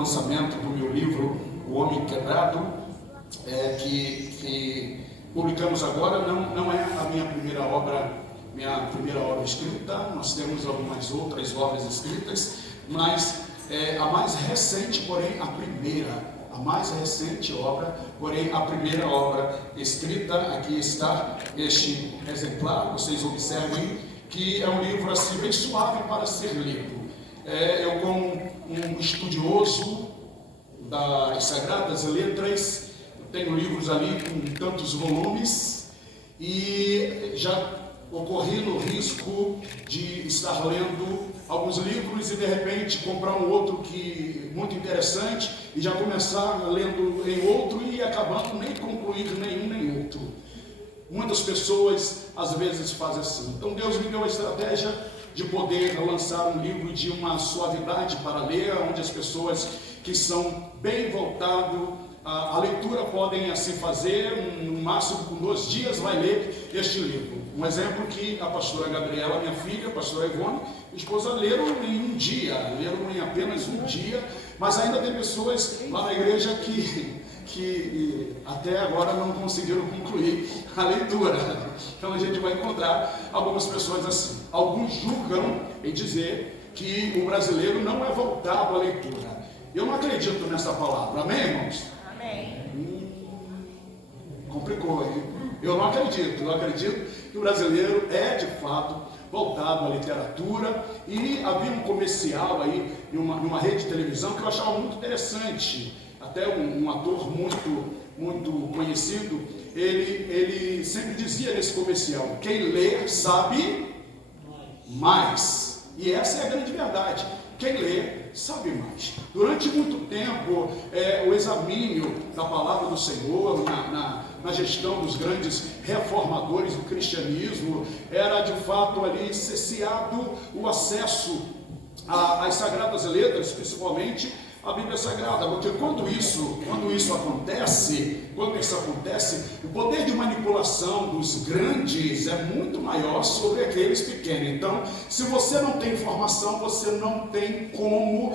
lançamento do meu livro, O Homem Quebrado, que publicamos agora. Não é a minha primeira obra escrita. Nós temos algumas outras obras escritas, mas a mais recente, porém a primeira obra escrita. Aqui está este exemplar. Vocês observem que é um livro assim bem suave para ser lido. Eu, como um estudioso das Sagradas Letras, tenho livros ali com tantos volumes e já ocorri no risco de estar lendo alguns livros e de repente comprar um outro que muito interessante e já começar lendo em outro e acabando nem concluindo nenhum nem outro. Muitas pessoas às vezes fazem assim. Então Deus me deu a estratégia de poder lançar um livro de uma suavidade para ler, onde as pessoas que são bem voltadas à leitura podem assim fazer, no máximo com 2 dias vai ler este livro. Um exemplo que a pastora Gabriela, minha filha, a pastora Ivone, minha esposa, leram em um dia, leram em apenas um dia, mas ainda tem pessoas lá na igreja que até agora não conseguiram concluir a leitura. Então a gente vai encontrar algumas pessoas assim. Alguns julgam em dizer que o brasileiro não é voltado à leitura. Eu não acredito nessa palavra, amém, irmãos? Amém. Complicou, hein? Eu acredito que o brasileiro é de fato voltado à literatura. E havia um comercial aí numa rede de televisão que eu achava muito interessante. Até um ator muito conhecido, ele sempre dizia nesse comercial: quem lê sabe mais. E essa é a grande verdade. Quem lê sabe mais. Durante muito tempo, o examínio da palavra do Senhor na gestão dos grandes reformadores do cristianismo era de fato ali cesseado o acesso às Sagradas Letras, principalmente a Bíblia Sagrada, porque quando isso acontece, o poder de manipulação dos grandes é muito maior sobre aqueles pequenos. Então, se você não tem informação, você não tem como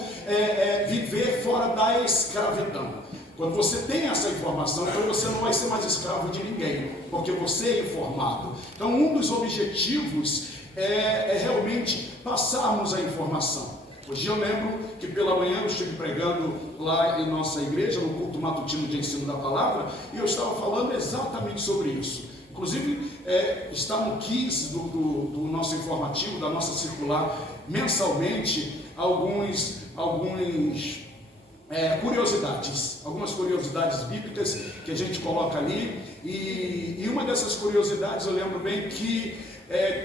viver fora da escravidão. Quando você tem essa informação, então você não vai ser mais escravo de ninguém, porque você é informado. Então, um dos objetivos é realmente passarmos a informação. Hoje eu lembro que pela manhã eu estive pregando lá em nossa igreja, no culto matutino de ensino da palavra, e eu estava falando exatamente sobre isso. Inclusive, está no 15 do nosso informativo, da nossa circular, mensalmente, algumas curiosidades bíblicas que a gente coloca ali. E uma dessas curiosidades eu lembro bem que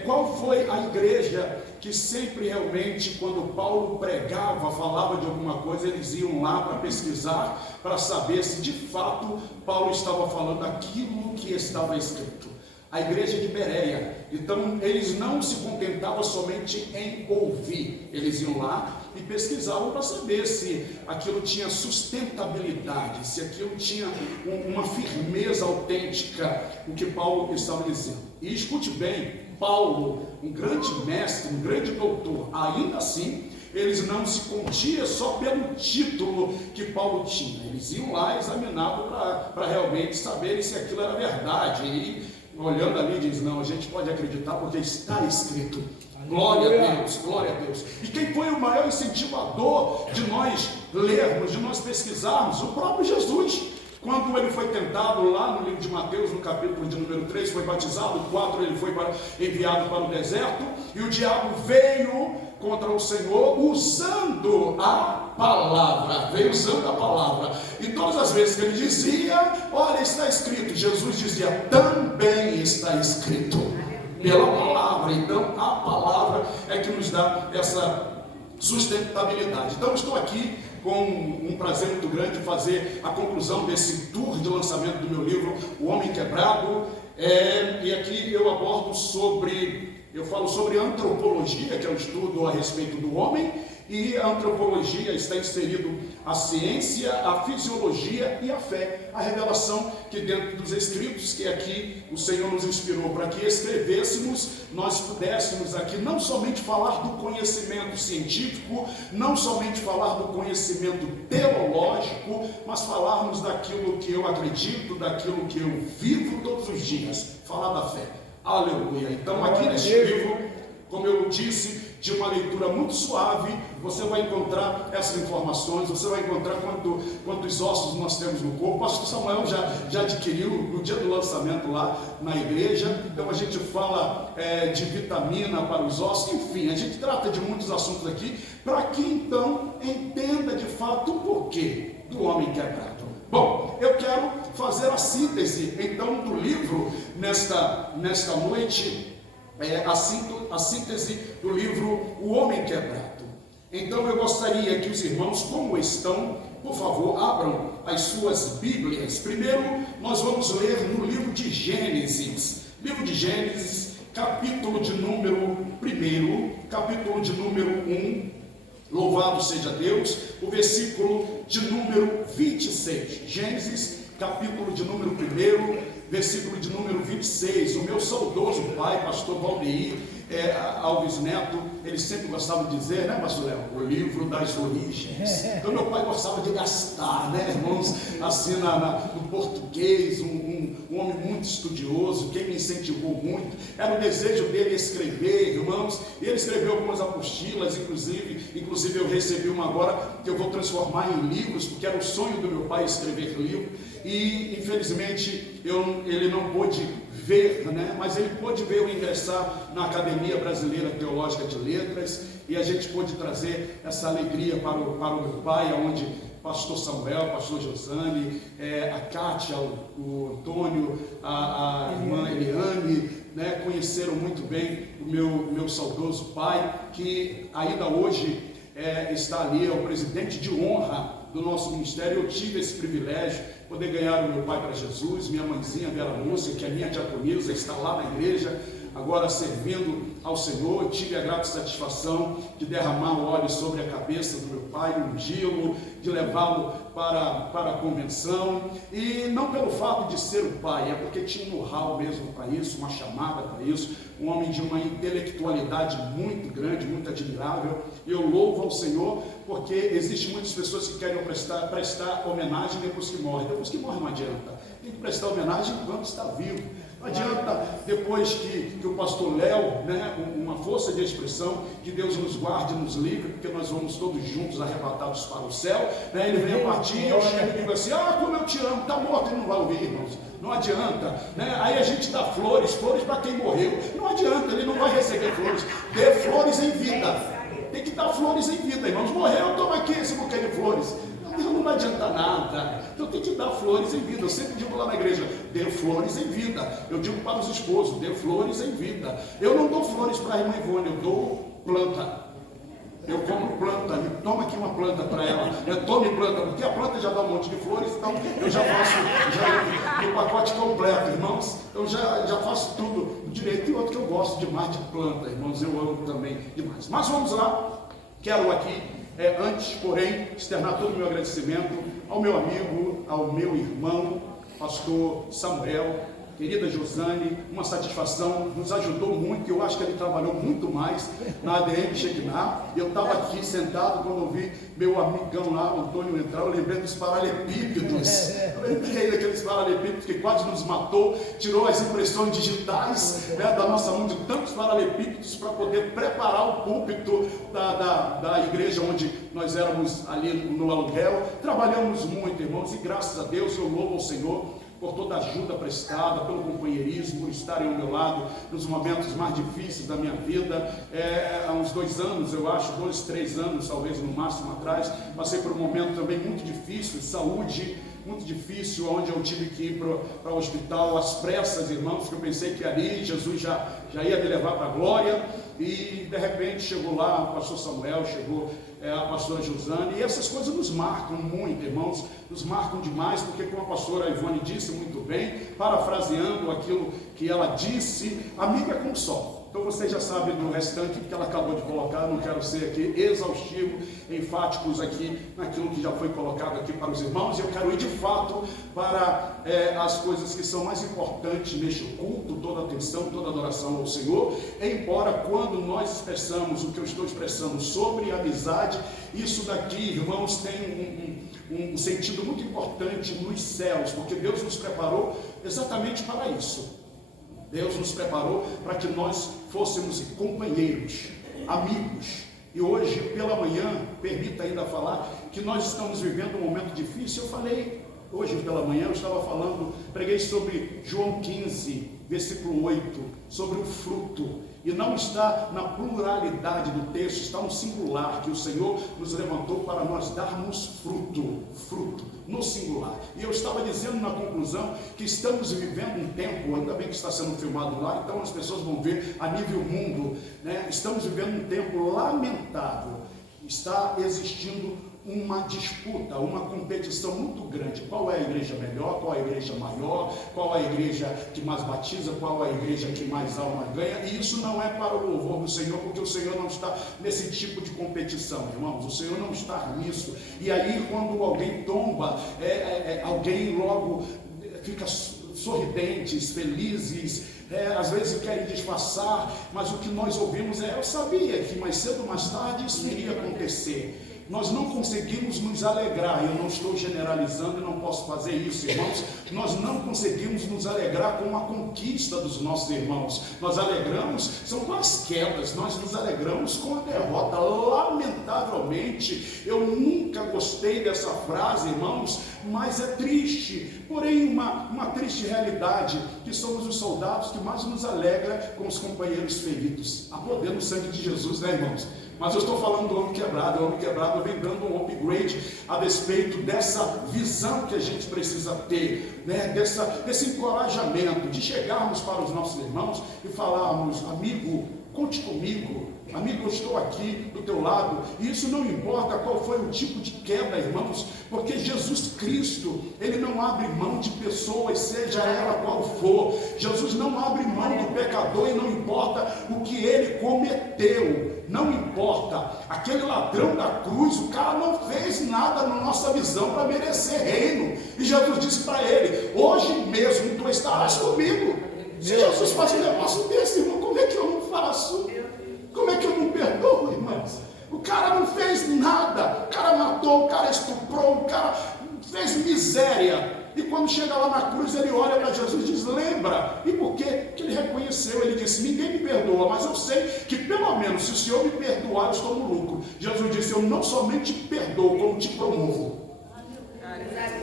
qual foi a igreja que sempre realmente, quando Paulo pregava, falava de alguma coisa, eles iam lá para pesquisar, para saber se de fato Paulo estava falando aquilo que estava escrito? A igreja de Bereia. Então eles não se contentavam somente em ouvir, eles iam lá e pesquisavam para saber se aquilo tinha sustentabilidade, se aquilo tinha uma firmeza autêntica, o que Paulo estava dizendo. E escute bem, Paulo, um grande mestre, um grande doutor, ainda assim, eles não se continham só pelo título que Paulo tinha. Eles iam lá examinavam para realmente saberem se aquilo era verdade. E olhando ali, diz: não, a gente pode acreditar porque está escrito. Glória a Deus, glória a Deus. E quem foi o maior incentivador de nós lermos, de nós pesquisarmos? O próprio Jesus. Quando ele foi tentado lá no livro de Mateus, no capítulo de número 3, foi batizado, 4 ele foi enviado para o deserto, e o diabo veio contra o Senhor usando a palavra, e todas as vezes que ele dizia: olha, está escrito, Jesus dizia: também está escrito, pela palavra. Então a palavra é que nos dá essa sustentabilidade. Então estou aqui com um prazer muito grande de fazer a conclusão desse tour de lançamento do meu livro, O Homem Quebrado. E aqui eu falo sobre antropologia, que é o estudo a respeito do homem, E a antropologia está inserido a ciência, a fisiologia e a fé, a revelação que dentro dos escritos que aqui o Senhor nos inspirou para que escrevêssemos, nós pudéssemos aqui não somente falar do conhecimento científico, não somente falar do conhecimento teológico, mas falarmos daquilo que eu acredito, daquilo que eu vivo todos os dias, falar da fé. Aleluia! Então aqui neste livro, como eu disse, de uma leitura muito suave, você vai encontrar essas informações, você vai encontrar quantos ossos nós temos no corpo. O pastor Samuel já adquiriu no dia do lançamento lá na igreja. Então a gente fala de vitamina para os ossos, enfim, a gente trata de muitos assuntos aqui, para que então entenda de fato o porquê do homem quebrado. Bom, eu quero fazer a síntese então do livro nesta noite, a síntese do livro O Homem Quebrado. Então eu gostaria que os irmãos, como estão, por favor, abram as suas Bíblias. Primeiro nós vamos ler no livro de Gênesis, capítulo de número 1, capítulo de número 1, louvado seja Deus, o versículo de número 26, Gênesis, capítulo de número 1, versículo de número 26, o meu saudoso pai, pastor Valdeir Alves Neto, ele sempre gostava de dizer, né, pastor Léo, o livro das origens. Então meu pai gostava de gastar, né, irmãos, assim no português, um homem muito estudioso, quem me incentivou muito, era o desejo dele escrever, irmãos, e ele escreveu algumas apostilas, inclusive eu recebi uma agora, que eu vou transformar em livros, porque era o sonho do meu pai escrever livro, e infelizmente ele não pôde ver, né? Mas ele pôde ver eu ingressar na Academia Brasileira Teológica de Letras, e a gente pôde trazer essa alegria para o meu pai, onde pastor Samuel, pastor Josane, a Kátia, o Antônio, a irmã Eliane, né, conheceram muito bem o meu saudoso pai, que ainda hoje está ali, é o presidente de honra do nosso ministério. Eu tive esse privilégio, poder ganhar o meu pai para Jesus, minha mãezinha Vera Lúcia, que é minha diaconisa, está lá na igreja, agora servindo ao Senhor. Tive a grata satisfação de derramar o óleo sobre a cabeça do meu pai, ungí-lo, de levá-lo para a convenção, e não pelo fato de ser o pai, é porque tinha um know-how mesmo para isso, uma chamada para isso, um homem de uma intelectualidade muito grande, muito admirável. Eu louvo ao Senhor, porque existem muitas pessoas que querem prestar homenagem depois que morrem não adianta, tem que prestar homenagem enquanto está vivo. Não adianta depois que o pastor Léo, né, uma força de expressão, que Deus nos guarde e nos livre, porque nós vamos todos juntos arrebatados para o céu, né, ele vem a partir, eu chego e digo assim, como eu te amo, está morto, ele não vai ouvir, irmãos, não adianta, né? Aí a gente dá flores para quem morreu, não adianta, ele não vai receber flores, dê flores em vida, tem que dar flores em vida, irmãos, morreu, toma aqui esse buquê de flores, não vai adiantar nada, então tem que dar flores em vida. Eu sempre digo lá na igreja, dê flores em vida. Eu digo para os esposos, dê flores em vida. Eu não dou flores para a irmã Ivone, eu dou planta. Eu compro planta, toma aqui uma planta para ela, tome planta, porque a planta já dá um monte de flores, então eu já faço o pacote completo, irmãos. Eu já faço tudo direito. E outro que eu gosto demais de planta, irmãos, eu amo também demais. Mas vamos lá, quero aqui, antes, porém, externar todo o meu agradecimento ao meu amigo, ao meu irmão, pastor Samuel, querida Josane, uma satisfação, nos ajudou muito. Eu acho que ele trabalhou muito mais na ADM Shekinah. Eu estava aqui sentado, quando eu vi meu amigão lá, o Antônio, entrar, eu lembrei dos paralelepípedos. Eu lembrei daqueles paralelepípedos que quase nos matou, tirou as impressões digitais, né, da nossa mão, de tantos paralelepípedos, para poder preparar o púlpito da igreja onde nós éramos ali no aluguel. Trabalhamos muito, irmãos, e graças a Deus eu louvo ao Senhor por toda a ajuda prestada, pelo companheirismo, por estarem ao meu lado nos momentos mais difíceis da minha vida. Há uns 2 anos, eu acho, 2, 3 anos, talvez no máximo atrás, passei por um momento também muito difícil, de saúde, muito difícil, onde eu tive que ir para o hospital às pressas, irmãos, que eu pensei que ali Jesus já ia me levar para a glória, e de repente chegou lá o pastor Samuel, chegou a pastora Josane, e essas coisas nos marcam muito, irmãos, nos marcam demais, porque como a pastora Ivone disse muito bem, parafraseando aquilo que ela disse, amigo é como sol. Então você já sabe do restante que ela acabou de colocar. Não quero ser aqui exaustivo, enfáticos aqui naquilo que já foi colocado aqui para os irmãos. Eu quero ir de fato para as coisas que são mais importantes neste culto, toda atenção, toda adoração ao Senhor. Embora quando nós expressamos o que eu estou expressando sobre amizade, isso daqui, irmãos, tem um sentido muito importante nos céus, porque Deus nos preparou exatamente para isso. Deus nos preparou para que nós fôssemos companheiros, amigos. E hoje, pela manhã, permita ainda falar que nós estamos vivendo um momento difícil. Eu falei, hoje pela manhã, eu estava falando, preguei sobre João 15, versículo 8, sobre o fruto. E não está na pluralidade do texto, está no singular, que o Senhor nos levantou para nós darmos fruto, no singular. E eu estava dizendo na conclusão que estamos vivendo um tempo, ainda bem que está sendo filmado lá, então as pessoas vão ver a nível mundo, né? Estamos vivendo um tempo lamentável, está existindo uma disputa, uma competição muito grande. Qual é a igreja melhor, qual é a igreja maior, qual é a igreja que mais batiza, qual é a igreja que mais alma ganha. E isso não é para o louvor do Senhor, porque o Senhor não está nesse tipo de competição, irmãos. O Senhor não está nisso. E aí quando alguém tomba, alguém logo fica sorridentes, felizes, às vezes querem disfarçar, mas o que nós ouvimos eu sabia que mais cedo ou mais tarde isso iria acontecer. Nós não conseguimos nos alegrar, eu não estou generalizando e não posso fazer isso, irmãos. Nós não conseguimos nos alegrar com a conquista dos nossos irmãos. Nós alegramos, são com as quedas, nós nos alegramos com a derrota. Lamentavelmente, eu nunca gostei dessa frase, irmãos, mas é triste. Porém, uma triste realidade, que somos os soldados que mais nos alegra com os companheiros feridos. A poder no sangue de Jesus, né, irmãos? Mas eu estou falando do homem quebrado. O homem quebrado vem dando um upgrade a despeito dessa visão que a gente precisa ter, né? Desse encorajamento de chegarmos para os nossos irmãos e falarmos: amigo, conte comigo, amigo, eu estou aqui do teu lado. E isso não importa qual foi o tipo de queda, irmãos, porque Jesus Cristo, Ele não abre mão de pessoas, seja ela qual for. Jesus não abre mão do pecador, e não importa o que ele cometeu. Não importa, aquele ladrão da cruz, o cara não fez nada na nossa visão para merecer reino. E Jesus disse para ele: hoje mesmo tu estarás comigo. Se Jesus faz um negócio desse, irmão, como é que eu não faço? Como é que eu não perdoo, irmãos? O cara não fez nada, o cara matou, o cara estuprou, o cara fez miséria. E quando chega lá na cruz, ele olha para Jesus e diz: lembra? E por quê? Que ele reconheceu, ele disse: ninguém me perdoa, mas eu sei que pelo menos se o Senhor me perdoar, eu estou no lucro. Jesus disse: eu não somente te perdoo, como te promovo.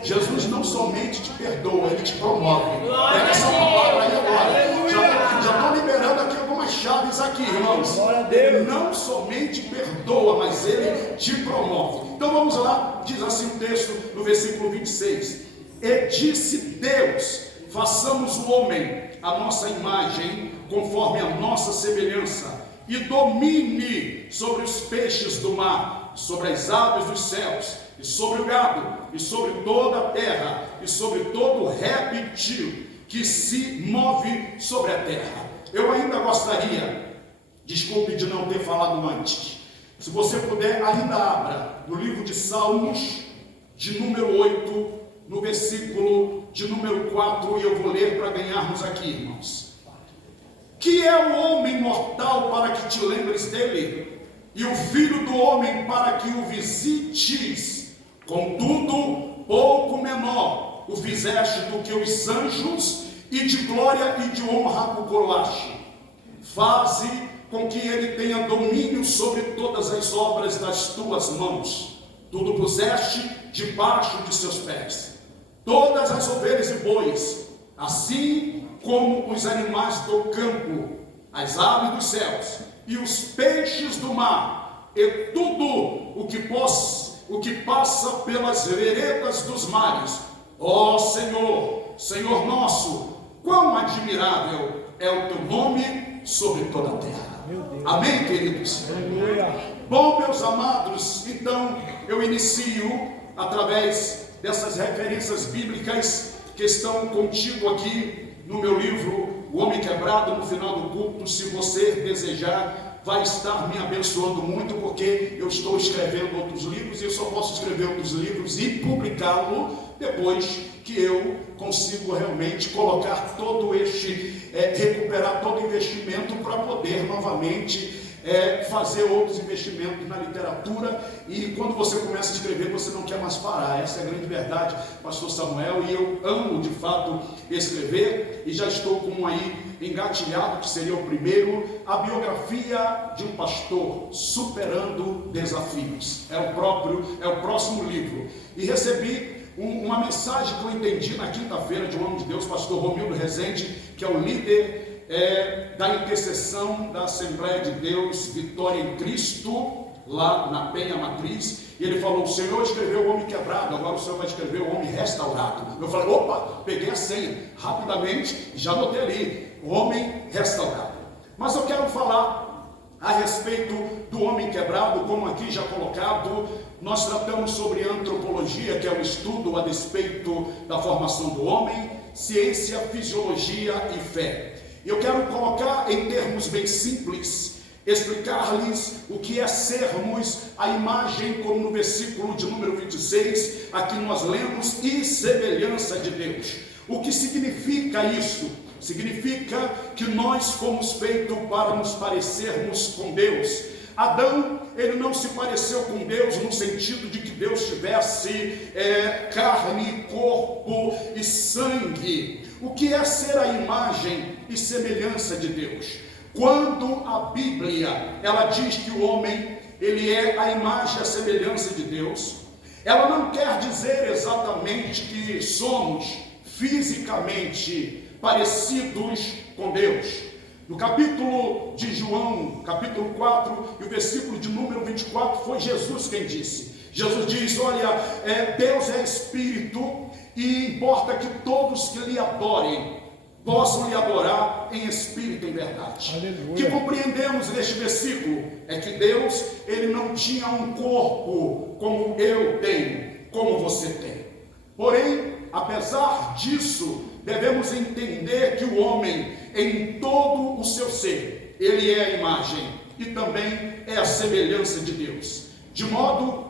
Jesus não somente te perdoa, ele te promove. Pega essa palavra aí agora. Já estou liberando aqui algumas chaves aqui, irmãos. Ele não somente perdoa, mas ele te promove. Então vamos lá, diz assim o texto no versículo 26. E disse Deus: façamos o homem a nossa imagem, conforme a nossa semelhança, e domine sobre os peixes do mar, sobre as aves dos céus, e sobre o gado, e sobre toda a terra, e sobre todo réptil que se move sobre a terra. Eu ainda gostaria, desculpe de não ter falado antes, se você puder, ainda abra no livro de Salmos, de número 8, no versículo de número 4, e eu vou ler para ganharmos aqui, irmãos. Que é o homem mortal para que te lembres dele, e o filho do homem para que o visites? Contudo, pouco menor o fizeste do que os anjos, e de glória e de honra o coroaste. Faze com que ele tenha domínio sobre todas as obras das tuas mãos. Tudo puseste debaixo de seus pés. Todas as ovelhas e bois, assim como os animais do campo, as aves dos céus e os peixes do mar, e tudo o que passa pelas veredas dos mares. Ó Senhor, Senhor nosso, quão admirável é o teu nome sobre toda a terra. Amém, queridos? Bom, meus amados, então eu inicio através dessas referências bíblicas que estão contigo aqui no meu livro o Homem Quebrado no final do culto, se você desejar, vai estar me abençoando muito, porque eu estou escrevendo outros livros e eu só posso escrever outros livros e publicá-lo depois que eu consigo realmente colocar todo recuperar todo o investimento para poder novamente fazer outros investimentos na literatura. E quando você começa a escrever, você não quer mais parar. Essa é a grande verdade, pastor Samuel, e eu amo de fato escrever, e já estou com um aí engatilhado, que seria o primeiro, a biografia de um pastor, Superando Desafios. É o próximo livro. E recebi uma mensagem que eu entendi na quinta-feira de um homem de Deus, pastor Romildo Rezende, que é o líder da intercessão da Assembleia de Deus Vitória em Cristo, lá na Penha Matriz. E ele falou: o Senhor escreveu o Homem Quebrado, agora o Senhor vai escrever o Homem Restaurado. Eu falei: opa, peguei a senha, rapidamente, já anotei ali, o Homem Restaurado. Mas eu quero falar a respeito do Homem Quebrado, como aqui já colocado. Nós tratamos sobre antropologia, que é o estudo a despeito da formação do homem, ciência, fisiologia e fé. Eu quero colocar em termos bem simples, explicar-lhes o que é sermos a imagem, como no versículo de número 26, aqui nós lemos, e semelhança de Deus. O que significa isso? Significa que nós fomos feitos para nos parecermos com Deus. Adão, ele não se pareceu com Deus no sentido de que Deus tivesse carne, corpo e sangue. O que é ser a imagem e semelhança de Deus? Quando a Bíblia, ela diz que o homem, ele é a imagem e a semelhança de Deus, ela não quer dizer exatamente que somos fisicamente parecidos com Deus. No capítulo de João, capítulo 4, e o versículo de número 24, foi Jesus quem disse. Jesus diz: olha, Deus é Espírito, e importa que todos que lhe adorem, possam lhe adorar em espírito e em verdade. Aleluia. O que compreendemos neste versículo é que Deus, ele não tinha um corpo como eu tenho, como você tem. Porém, apesar disso, devemos entender que o homem, em todo o seu ser, ele é a imagem e também é a semelhança de Deus, de modo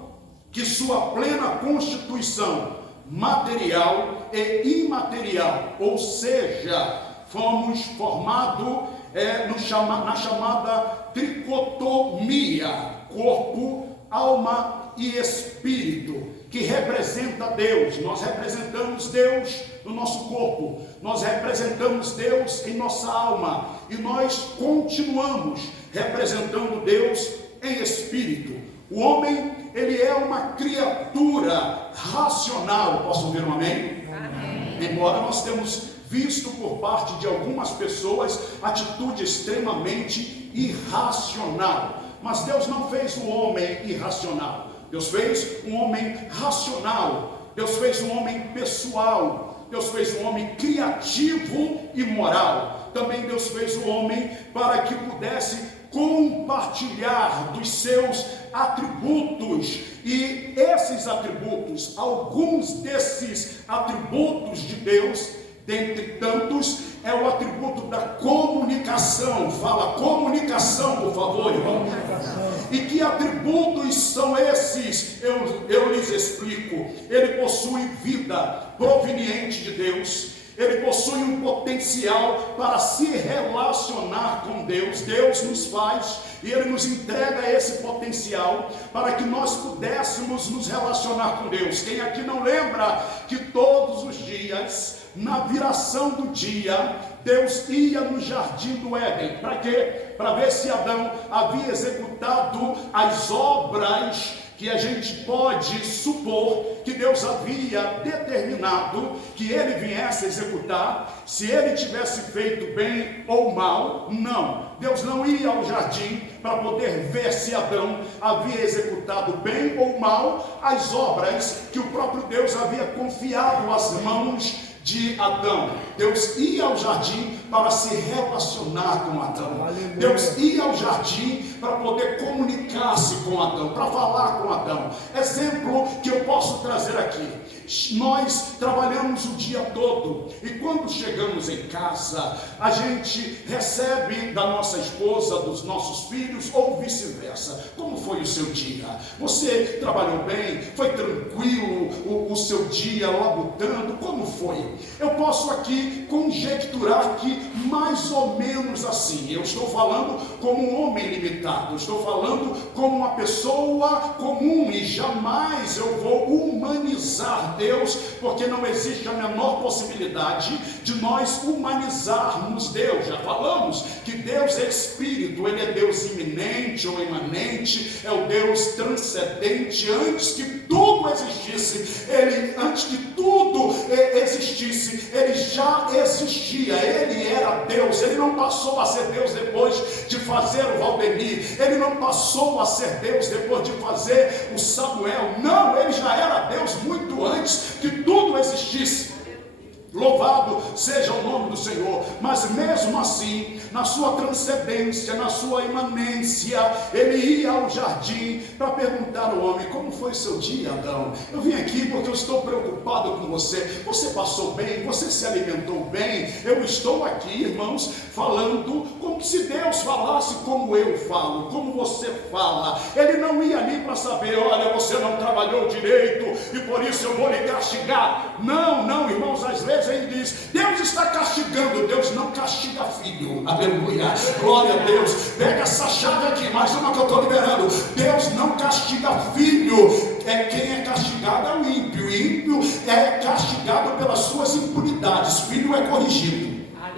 que sua plena constituição material e imaterial, ou seja, fomos formados na chamada tricotomia, corpo, alma e espírito, que representa Deus. Nós representamos Deus no nosso corpo, nós representamos Deus em nossa alma, e nós continuamos representando Deus em espírito. O homem, ele é uma criatura racional. Posso ouvir um amém? Amém. Embora nós temos visto por parte de algumas pessoas atitude extremamente irracional, mas Deus não fez o homem irracional. Deus fez um homem racional, Deus fez um homem pessoal, Deus fez um homem criativo e moral. Também Deus fez o homem para que pudesse compartilhar dos seus atributos, e esses atributos, alguns desses atributos de Deus, dentre tantos, é o atributo da comunicação. Fala comunicação, por favor, irmão. E que atributos são esses? Eu lhes explico. Ele possui vida proveniente de Deus. Ele possui um potencial para se relacionar com Deus. Deus nos faz e Ele nos entrega esse potencial para que nós pudéssemos nos relacionar com Deus. Quem aqui não lembra que todos os dias, na viração do dia, Deus ia no jardim do Éden? Para quê? Para ver se Adão havia executado as obras que a gente pode supor que Deus havia determinado que ele viesse a executar. Se ele tivesse feito bem ou mal, não. Deus não ia ao jardim para poder ver se Adão havia executado bem ou mal as obras que o próprio Deus havia confiado às mãos de Adão. Deus ia ao jardim para se relacionar com Adão. Deus ia ao jardim para poder comunicar-se com Adão, para falar com Adão. Exemplo que eu posso trazer aqui: nós trabalhamos o dia todo e quando chegamos em casa, a gente recebe da nossa esposa, dos nossos filhos ou vice-versa. Como foi o seu dia? Você trabalhou bem? Foi tranquilo o seu dia labutando? Como foi? Eu posso aqui conjecturar que mais ou menos assim. Eu estou falando como um homem limitado, eu estou falando como uma pessoa comum e jamais eu vou humanizar Deus, porque não existe a menor possibilidade de nós humanizarmos Deus. Já falamos que Deus é Espírito, Ele é Deus iminente ou imanente, é o Deus transcendente. Antes que tudo existisse, antes que tudo existisse, Ele já existia, Ele era Deus. Ele não passou a ser Deus depois de fazer o Valdemir, Ele não passou a ser Deus depois de fazer o Samuel, não, Ele já era Deus muito antes que tudo existisse. Louvado seja o nome do Senhor. Mas mesmo assim, na sua transcendência, na sua imanência, Ele ia ao jardim para perguntar ao homem: como foi seu dia, Adão? Eu vim aqui porque eu estou preocupado com você. Você passou bem? Você se alimentou bem? Eu estou aqui, irmãos, falando como se Deus falasse como eu falo, como você fala. Ele não ia ali para saber: olha, você não trabalhou direito e por isso eu vou lhe castigar. Não, não, irmãos, às vezes ele diz: Deus está castigando. Deus não castiga filho. Aleluia, glória a Deus. Pega essa chave aqui, mais uma que eu estou liberando. Deus não castiga filho. Quem é castigado é o ímpio. O ímpio é castigado pelas suas impunidades. Filho é corrigido.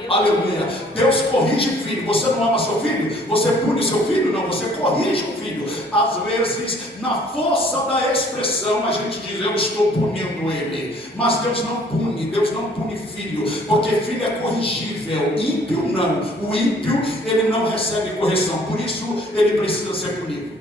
Aleluia. Deus corrige o filho. Você não ama seu filho? Você pune seu filho? Não, você corrige o filho. Às vezes, na força da expressão, a gente diz: eu estou punindo ele. Mas Deus não pune filho, porque filho é corrigível. Ímpio não. O ímpio, ele não recebe correção, por isso ele precisa ser punido.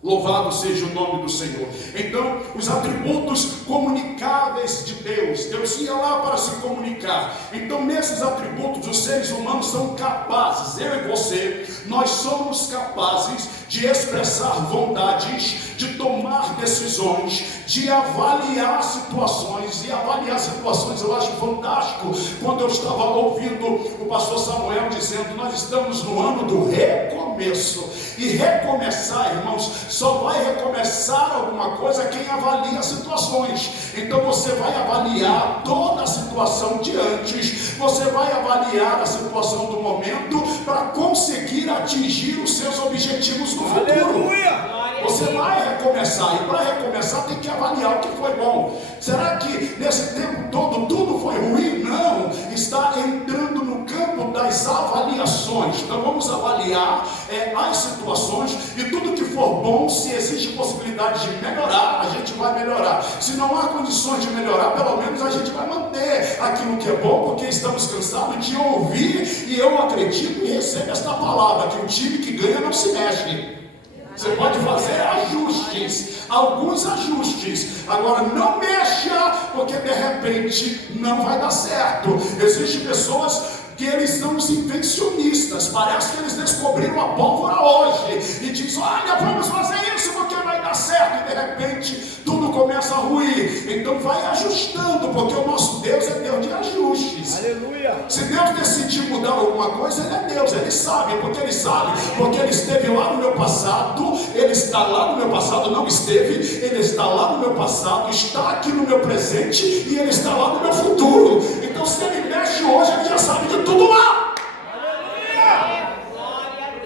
Louvado seja o nome do Senhor. Então, os atributos comunicáveis de Deus, Deus ia lá para se comunicar. Então, nesses atributos, os seres humanos são capazes, eu e você, nós somos capazes de expressar vontades, de tomar decisões, de avaliar situações. E avaliar situações eu acho fantástico. Quando eu estava ouvindo o pastor Samuel dizendo: nós estamos no ano do recomeço. E recomeçar, irmãos, só vai recomeçar alguma coisa quem avalia situações. Então você vai avaliar toda a situação de antes, você vai avaliar a situação do momento para conseguir atingir os seus objetivos no futuro. Aleluia! Você vai recomeçar, e para recomeçar tem que avaliar o que foi bom. Será que nesse tempo todo tudo foi ruim? Não, está entrando no campo das avaliações. Então vamos avaliar as situações, e tudo que for bom, se existe possibilidade de melhorar, a gente vai melhorar. Se não há condições de melhorar, pelo menos a gente vai manter aquilo que é bom, porque estamos cansados de ouvir, e eu acredito e recebo esta palavra, que o time que ganha não se mexe. Você pode fazer ajustes, alguns ajustes, agora não mexa, porque de repente não vai dar certo. Existem pessoas que eles são os invencionistas, parece que eles descobriram a pólvora hoje, e diz: olha, vamos fazer isso porque vai dar certo, e de repente tudo começa a ruir. Então vai ajustando, porque o nosso Deus é Deus de ajustes. Aleluia. Se Deus decidir mudar alguma coisa, Ele é Deus, Ele sabe, porque Ele esteve lá no meu passado, Ele está lá no meu passado, não esteve, Ele está lá no meu passado, está aqui no meu presente, e Ele está lá no meu futuro. Então se Ele mexe hoje, Ele já sabe de tudo lá. Aleluia.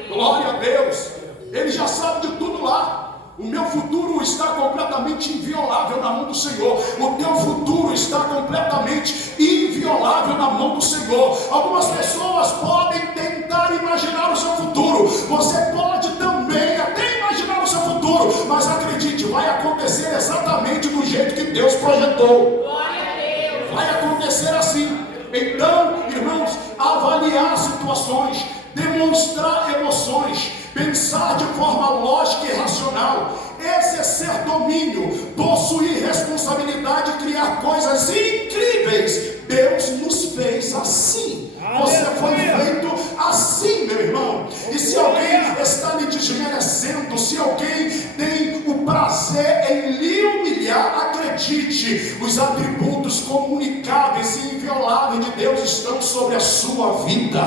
Glória a Deus. Ele já sabe de tudo lá. O meu futuro está completamente inviolável na mão do Senhor. O teu futuro está completamente inviolável na mão do Senhor. Algumas pessoas podem tentar imaginar o seu futuro. Você pode também até imaginar o seu futuro, mas acredite, vai acontecer exatamente do jeito que Deus projetou. Vai acontecer assim. Então, irmãos, avaliar situações, demonstrar emoções, pensar de forma lógica e racional, exercer domínio, possuir responsabilidade e criar coisas incríveis. Deus nos fez assim. Você foi feito assim, meu irmão. E se alguém está lhe desmerecendo, se alguém tem o prazer em lhe humilhar, acredite, os atributos comunicáveis e invioláveis de Deus estão sobre a sua vida.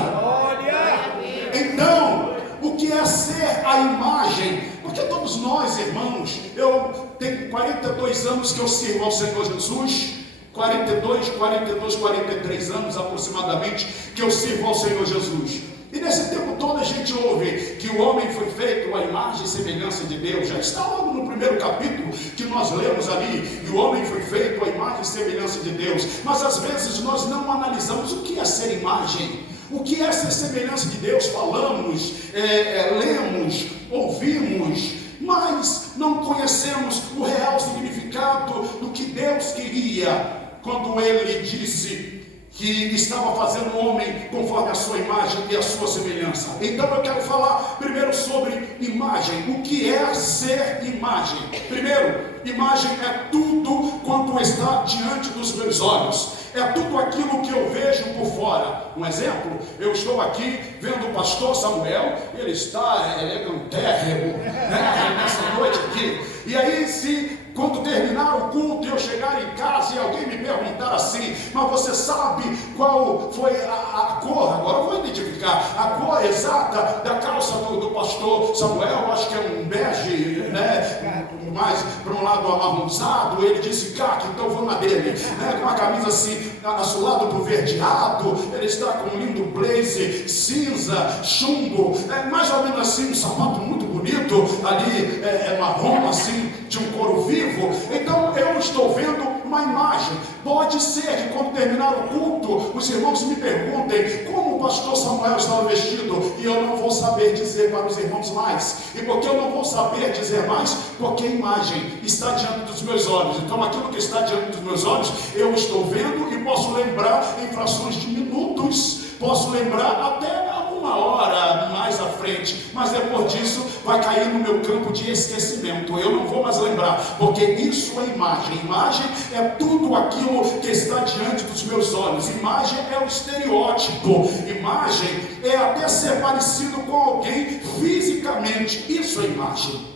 Então, o que é ser a imagem? Porque todos nós, irmãos, eu tenho 42 anos que eu sirvo ao Senhor Jesus, 43 anos aproximadamente que eu sirvo ao Senhor Jesus. E nesse tempo todo a gente ouve que o homem foi feito à imagem e semelhança de Deus. Já está logo no primeiro capítulo que nós lemos ali, e o homem foi feito à imagem e semelhança de Deus. Mas às vezes nós não analisamos o que é ser imagem. O que é ser semelhança de Deus? Falamos, lemos, ouvimos, mas não conhecemos o real significado do que Deus queria quando Ele disse que estava fazendo o homem conforme a sua imagem e a sua semelhança. Então eu quero falar primeiro sobre imagem. O que é ser imagem? Primeiro, imagem é tudo quanto está diante dos meus olhos. É tudo aquilo que eu vejo por fora. Um exemplo, eu estou aqui vendo o pastor Samuel, ele está elegantérrimo, né, nessa noite aqui. E aí, se quando terminar o culto eu chegar em casa e alguém me perguntar assim, mas você sabe qual foi a cor? Agora eu vou identificar a cor exata da calça do pastor Samuel. Acho que é um bege, né, mais para um lado amarronzado. Ele disse caque, então vou na dele, né, com a camisa assim azulado por verdeado. Ele está com um lindo blazer cinza, chumbo, mais ou menos assim, um sapato muito bonito ali, marrom assim, de um couro vivo. Então eu estou vendo uma imagem. Pode ser que quando terminar o culto os irmãos me perguntem como o pastor Samuel estava vestido, e eu não vou saber dizer para os irmãos mais. E por que eu não vou saber dizer mais? Porque a imagem está diante dos meus olhos. Então aquilo que está diante dos meus olhos eu estou vendo e posso lembrar em frações de minutos, posso lembrar até uma hora mais à frente, mas depois disso vai cair no meu campo de esquecimento. Eu não vou mais lembrar, porque isso é imagem. Imagem é tudo aquilo que está diante dos meus olhos. Imagem é o estereótipo. Imagem é até ser parecido com alguém fisicamente. Isso é imagem.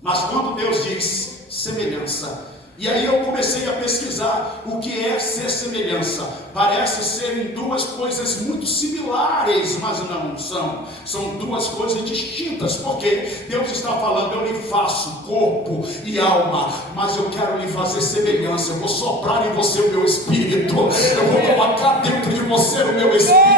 Mas quando Deus diz semelhança, e aí eu comecei a pesquisar o que é ser semelhança. Parece serem duas coisas muito similares, mas não são. São duas coisas distintas, porque Deus está falando, eu lhe faço corpo e alma, mas eu quero lhe fazer semelhança. Eu vou soprar em você o meu espírito. Eu vou colocar dentro de você o meu espírito.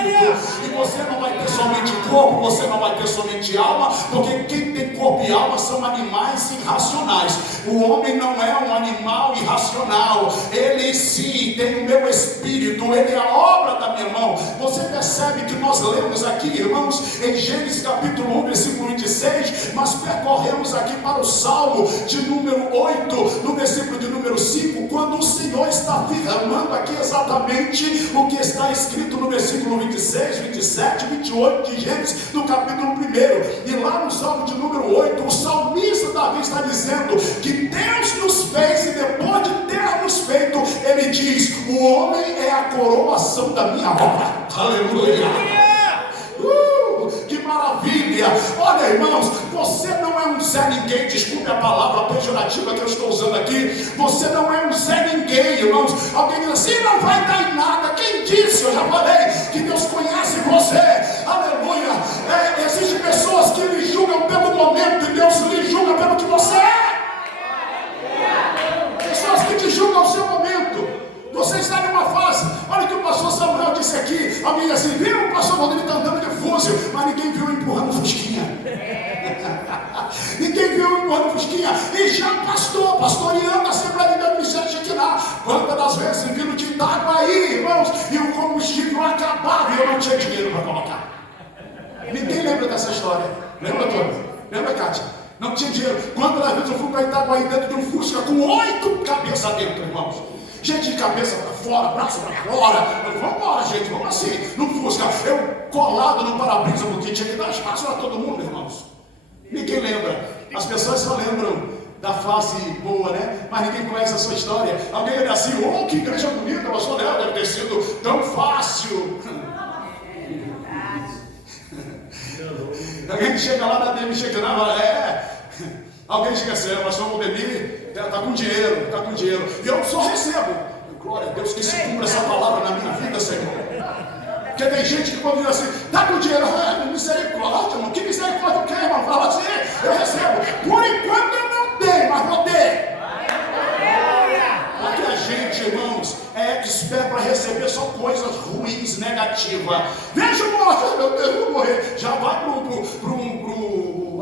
E você não vai ter somente corpo, você não vai ter somente alma, porque quem tem corpo e alma são animais irracionais. O homem não é um animal irracional, ele sim tem o meu espírito, ele é a obra da minha mão. Você percebe que nós lemos aqui, irmãos, em Gênesis capítulo 1, versículo 26, mas percorremos aqui para o Salmo de número 8, no versículo de número 5, quando o Senhor está afirmando aqui exatamente o que está escrito no versículo 26, 27, 28 de Gênesis, no capítulo 1. E lá no Salmo de número 8, o salmista Davi está dizendo que Deus nos fez, e depois de ter nos feito, ele diz, o homem é a coroação da minha obra. Aleluia! Que maravilha! Olha, irmãos, você não é um Zé Ninguém. Desculpe a palavra pejorativa que eu estou usando aqui. Você não é um Zé Ninguém, irmãos. Alguém diz assim, não vai dar em nada. Quem disse? Eu já falei que Deus conhece você. Aleluia! Existem pessoas que lhe julgam pelo momento, e Deus lhe julga pelo que você é. Pessoas que te julgam ao seu momento. Você está numa fase. Olha o que o pastor Samuel disse aqui. Alguém disse assim, viu, o pastor Rodrigo está andando de fúzio, mas ninguém viu empurrando fusquinha. Ninguém viu empurrando fusquinha. E já pastoreando a Assembleia de Deus Ministério de Jequiná. Quantas das vezes vindo de Itaguaí, irmãos, e o combustível acabava e eu não tinha dinheiro para colocar. Ninguém lembra dessa história. Lembra, Tony? Lembra, Kátia? Não tinha dinheiro. Quantas vezes eu fui para Itaguaí dentro de um Fusca com 8 cabeças dentro, irmãos? Gente de cabeça para fora, braço para fora. Vamos embora, gente, vamos assim, no Fusca. Eu colado no para-brisa, porque tinha que dar espaço para todo mundo, irmãos. Ninguém lembra. As pessoas só lembram da fase boa, né? Mas ninguém conhece a sua história. Alguém diz assim, oh, que igreja bonita, pastor Léo, deve ter sido tão fácil. Alguém que chega lá na DM, chega lá, alguém chega assim, pastor Valdemir, está com dinheiro, está com dinheiro. E eu só recebo. Glória a Deus, que se cumpra essa palavra na minha vida, Senhor. Porque tem gente que quando diz assim, está com dinheiro, misericórdia, irmão. Que misericórdia que é, irmão? Fala assim, eu recebo. Por enquanto eu não tenho, mas vou ter. Porque a gente, irmãos, é expert para receber só coisas ruins, negativas. Veja o morto, meu Deus, eu vou morrer. Já vai para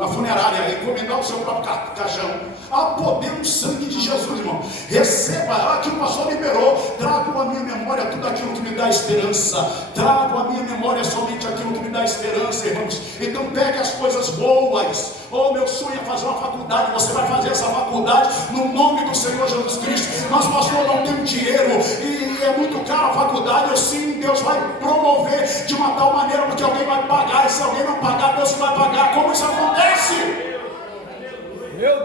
a funerária, encomendar o seu próprio caixão. Há poder no sangue de Jesus, irmão. Receba, que o pastor liberou. Trago à minha memória tudo aquilo que me dá esperança. Trago à minha memória somente aquilo que me dá esperança, irmãos. Então pegue as coisas boas. Oh, meu sonho é fazer uma faculdade. Você vai fazer essa faculdade no nome do Senhor Jesus Cristo. Mas pastor, não tenho dinheiro e é muito caro a faculdade. Eu sim, Deus vai promover de uma tal maneira porque alguém vai pagar. E se alguém não pagar, Deus vai pagar. Como isso acontece?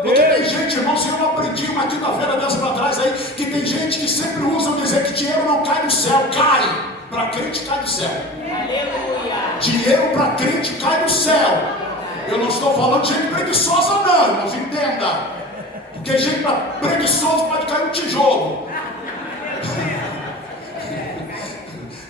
Porque tem gente, irmãos, eu aprendi uma quinta-feira dessa para trás aí, que tem gente que sempre usa dizer que dinheiro não cai do céu. Cai, para crente cai do céu. Aleluia. Dinheiro para crente cai do céu. Eu não estou falando de gente preguiçosa não, irmãos, entenda. Porque gente preguiçoso pode cair no tijolo.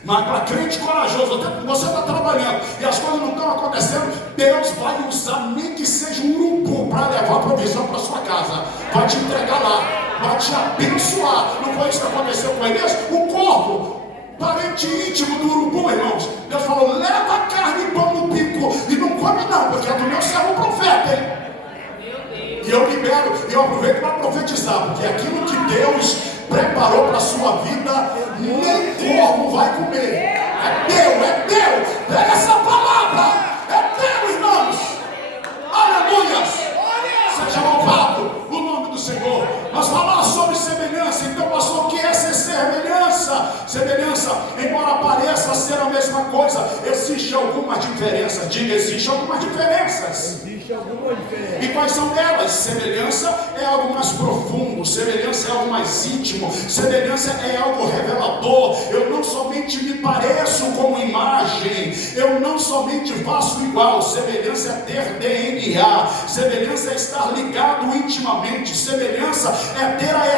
Mas para crente corajoso, você está trabalhando e as coisas não estão acontecendo, Deus vai usar nem que seja um urubu para levar a provisão para sua casa, vai te entregar lá, vai te abençoar. Não foi isso que aconteceu com Elias? O corpo, parente íntimo do urubu, irmãos, Deus falou, leva carne e pão no bico e não come não, porque é do meu servo profeta, hein? E eu libero, eu aproveito para profetizar, porque aquilo que Deus preparou para a sua vida, nem corvo vai comer. É teu. Pega essa palavra. É teu, irmãos. Aleluia. Seja louvado o nome do Senhor. Mas falar sobre semelhança, então pastor, o que é ser semelhança? Semelhança, embora pareça ser a mesma coisa, existe alguma diferença. Diga, existe algumas diferenças. E quais são elas? Semelhança é algo mais profundo, semelhança é algo mais íntimo, semelhança é algo revelador. Eu não somente me pareço com imagem, eu não somente faço igual. Semelhança é ter DNA, semelhança é estar ligado intimamente, semelhança é ter a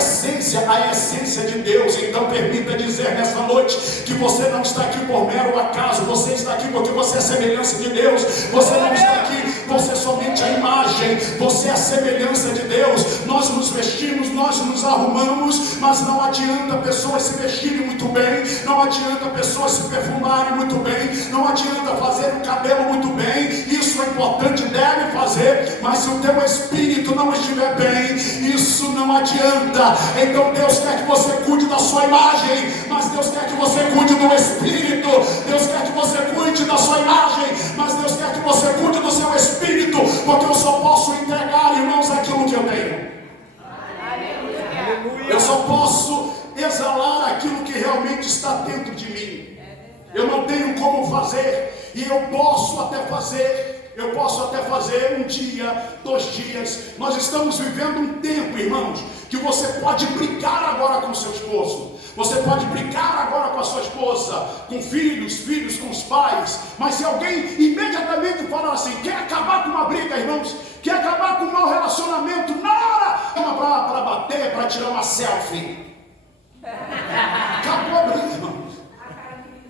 essência de Deus. Então permita dizer nessa noite que você não está aqui por mero acaso, você está aqui porque você é semelhança de Deus. Você não está aqui, você somente a imagem, você é a semelhança de Deus. Nós nos vestimos, nós nos arrumamos, mas não adianta pessoas se vestirem muito bem, não adianta pessoas se perfumarem muito bem, não adianta fazer o cabelo muito bem. Isso é importante, deve fazer, mas se o teu espírito não estiver bem, isso não adianta. Então Deus quer que você cuide da sua imagem, mas Deus quer que você cuide do espírito. Deus quer que você cuide da sua imagem, mas Deus quer que você cuide do seu espírito, porque eu só posso entregar, irmãos, aquilo que eu tenho. Eu só posso exalar aquilo que realmente está dentro de mim. Eu não tenho como fazer, e eu posso até fazer um dia, 2 dias. Nós estamos vivendo um tempo, irmãos, que você pode brigar agora com seu esposo, você pode brigar agora com a sua esposa, com filhos com os pais, mas se alguém imediatamente falar assim, quer acabar com uma briga, irmãos, quer acabar com um mau relacionamento, na hora, para bater, para tirar uma selfie, acabou a briga, irmãos.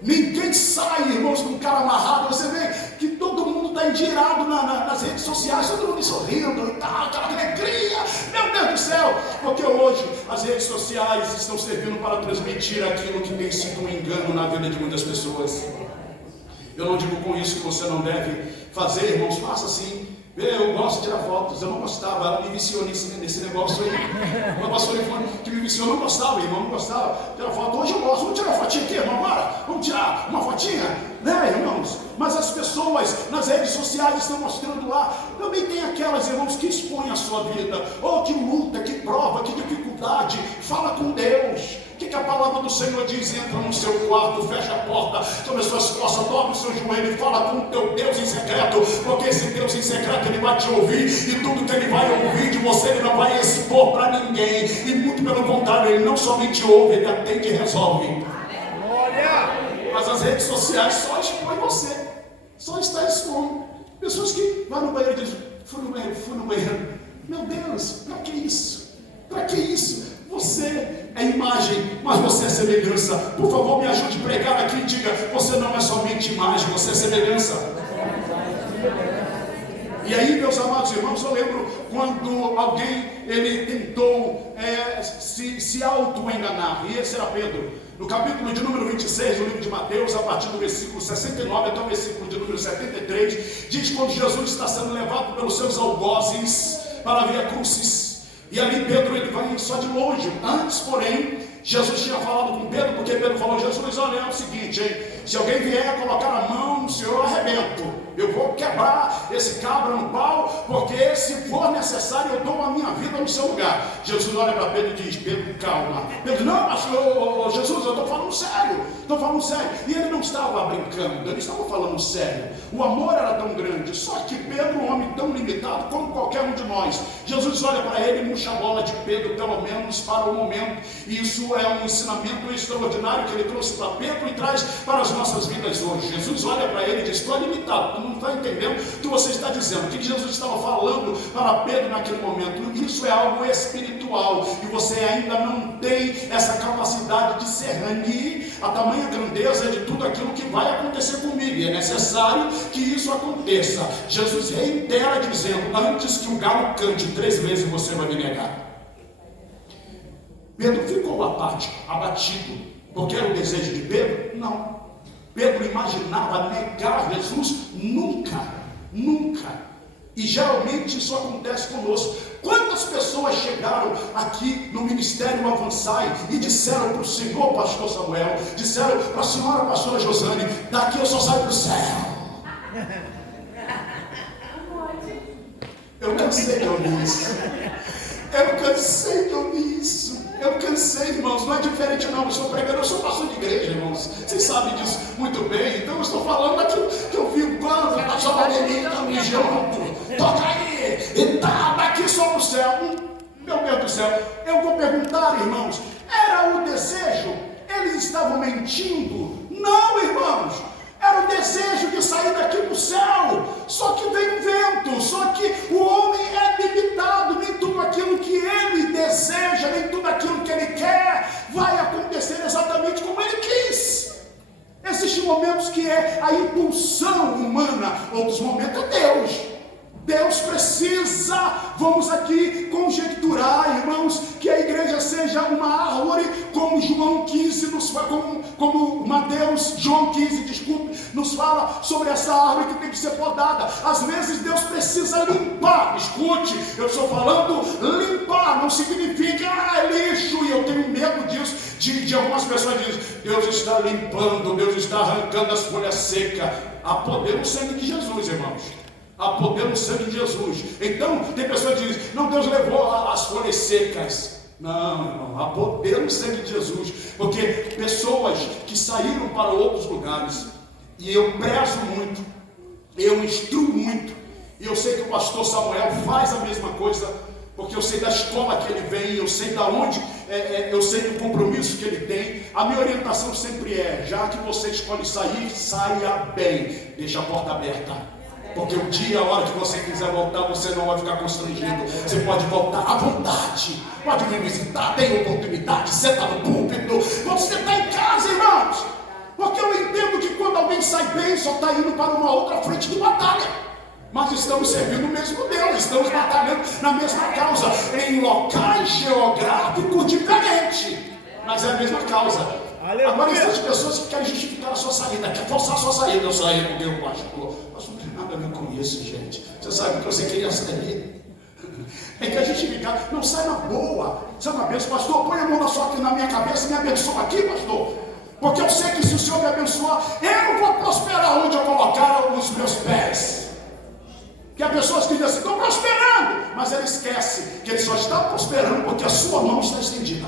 Ninguém sai, irmãos, com um cara amarrado. Você vê que todo mundo está endirado nas redes sociais, todo mundo sorrindo e tal, aquela alegria, meu Deus do céu, porque hoje as redes sociais estão servindo para transmitir aquilo que tem sido um engano na vida de muitas pessoas. Eu não digo com isso que você não deve fazer, irmãos, faça sim. Eu gosto de tirar fotos, eu não gostava, ela me viciou nesse negócio aí. Uma pastora que me viciou, eu não gostava, irmão, não gostava de tirar foto. Hoje eu gosto, vamos tirar uma fotinha aqui, irmão, bora? Vamos tirar uma fotinha, né, irmãos? Mas as pessoas nas redes sociais estão mostrando lá. Também tem aquelas, irmãos, que expõem a sua vida, ou que luta, que prova, que dificuldade. Fala com Deus. O que a palavra do Senhor diz? Entra no seu quarto, fecha a porta sobre as suas costas, dobra o seu joelho e fala com o teu Deus em secreto, porque esse Deus em secreto, Ele vai te ouvir, e tudo que Ele vai ouvir de você, Ele não vai expor para ninguém, e muito pelo contrário, Ele não somente ouve, Ele atende e resolve. Mas as redes sociais só expõem você, só está expondo. Pessoas que vão no banheiro e dizem, fui no banheiro. Meu Deus, para que isso? Para que isso? Você é imagem, mas você é semelhança. Por favor, me ajude a pregar aqui e diga, você não é somente imagem, você é semelhança. E aí, meus amados irmãos, eu lembro quando alguém, ele tentou se auto-enganar, e esse era Pedro. No capítulo de número 26 do livro de Mateus, a partir do versículo 69 até o versículo de número 73, diz quando Jesus está sendo levado pelos seus algozes para a Via Crucis. E ali Pedro, ele vai só de longe. Antes, porém, Jesus tinha falado com Pedro, porque Pedro falou, Jesus, olha, é o seguinte, hein? Se alguém vier colocar a mão no Senhor, eu arrebento. Eu vou quebrar esse cabra no pau, porque se for necessário, eu dou a minha vida no seu lugar. Jesus olha para Pedro e diz, Pedro, calma. Pedro, não, mas Jesus, eu estou falando sério. Estou falando sério. E ele não estava brincando, ele estava falando sério. O amor era tão grande, só que Pedro, um homem tão limitado como qualquer um de nós. Jesus olha para ele e murcha a bola de Pedro, pelo menos para o momento. E isso é um ensinamento extraordinário que ele trouxe para Pedro e traz para as nossas vidas hoje. Jesus olha para ele e diz, estou limitado, tu não está entendendo o que você está dizendo. O que Jesus estava falando para Pedro naquele momento? Isso é algo espiritual e você ainda não tem essa capacidade de discernir a tamanha grandeza de tudo aquilo que vai acontecer comigo, e é necessário que isso aconteça. Jesus reitera dizendo, antes que o galo cante 3 vezes você vai me negar. Pedro ficou abatido, porque era o desejo de Pedro? Não. Pedro imaginava negar Jesus? Nunca. E geralmente isso acontece conosco. Quantas pessoas chegaram aqui no Ministério Avançai e disseram para o senhor pastor Samuel, disseram para a senhora pastora Josane, daqui eu só saio para o céu. Eu cansei de ouvir isso. Eu cansei, irmãos. Não é diferente não, eu estou pregando, eu sou pastor de igreja, irmãos. Vocês sabem disso muito bem. Então eu estou falando daquilo que eu vi quando a pastora Valdemir está me junto. Toca aí, e tá daqui só para o céu. Meu Deus do céu, eu vou perguntar, irmãos, era o desejo? Eles estavam mentindo? Não, irmãos. Era o desejo de sair daqui para o céu, só que vem vento, só que o homem é limitado, nem tudo aquilo que ele deseja, nem tudo aquilo que ele quer, vai acontecer exatamente como ele quis. Existem momentos que é a impulsão humana, outros momentos é Deus. Deus precisa, vamos aqui conjecturar, irmãos, que a igreja seja uma árvore, como João 15 nos fala, como Mateus, João 15, desculpe, nos fala sobre essa árvore que tem que ser podada. Às vezes Deus precisa limpar. Escute, eu estou falando limpar, não significa lixo, e eu tenho medo disso, de algumas pessoas dizem, Deus está limpando, Deus está arrancando as folhas secas. Há poder no sangue de Jesus, irmãos. Há poder no sangue de Jesus. Então, tem pessoas que dizem, não, Deus levou as folhas secas. Não, irmão, há poder no sangue de Jesus. Porque pessoas que saíram para outros lugares, e eu prezo muito, eu instruo muito, e eu sei que o pastor Samuel faz a mesma coisa, porque eu sei da escola que ele vem, eu sei da onde, eu sei do compromisso que ele tem. A minha orientação sempre é, já que você escolhe sair, saia bem, deixa a porta aberta. Porque o dia, a hora que você quiser voltar, você não vai ficar constrangido. Você pode voltar à vontade. Pode vir visitar, tem oportunidade, senta no púlpito. Você está em casa, irmãos. Porque eu entendo que quando alguém sai bem, só está indo para uma outra frente de batalha. Mas estamos servindo o mesmo Deus, estamos batalhando na mesma causa, em locais geográficos diferentes. Mas é a mesma causa. Aleluia. Agora existem pessoas que querem justificar a sua saída, quer forçar a sua saída. Eu saí porque o pastor não tem nada a ver com isso, gente. Você sabe que você queria sair. É que a gente fica, não sai na boa. Sabe uma bênção, pastor? Põe a mão na minha cabeça e me abençoa aqui, pastor. Porque eu sei que se o Senhor me abençoar, eu vou prosperar onde eu colocar os meus pés. Que há pessoas que dizem assim, estou prosperando, mas ele esquece que ele só está prosperando porque a sua mão está estendida.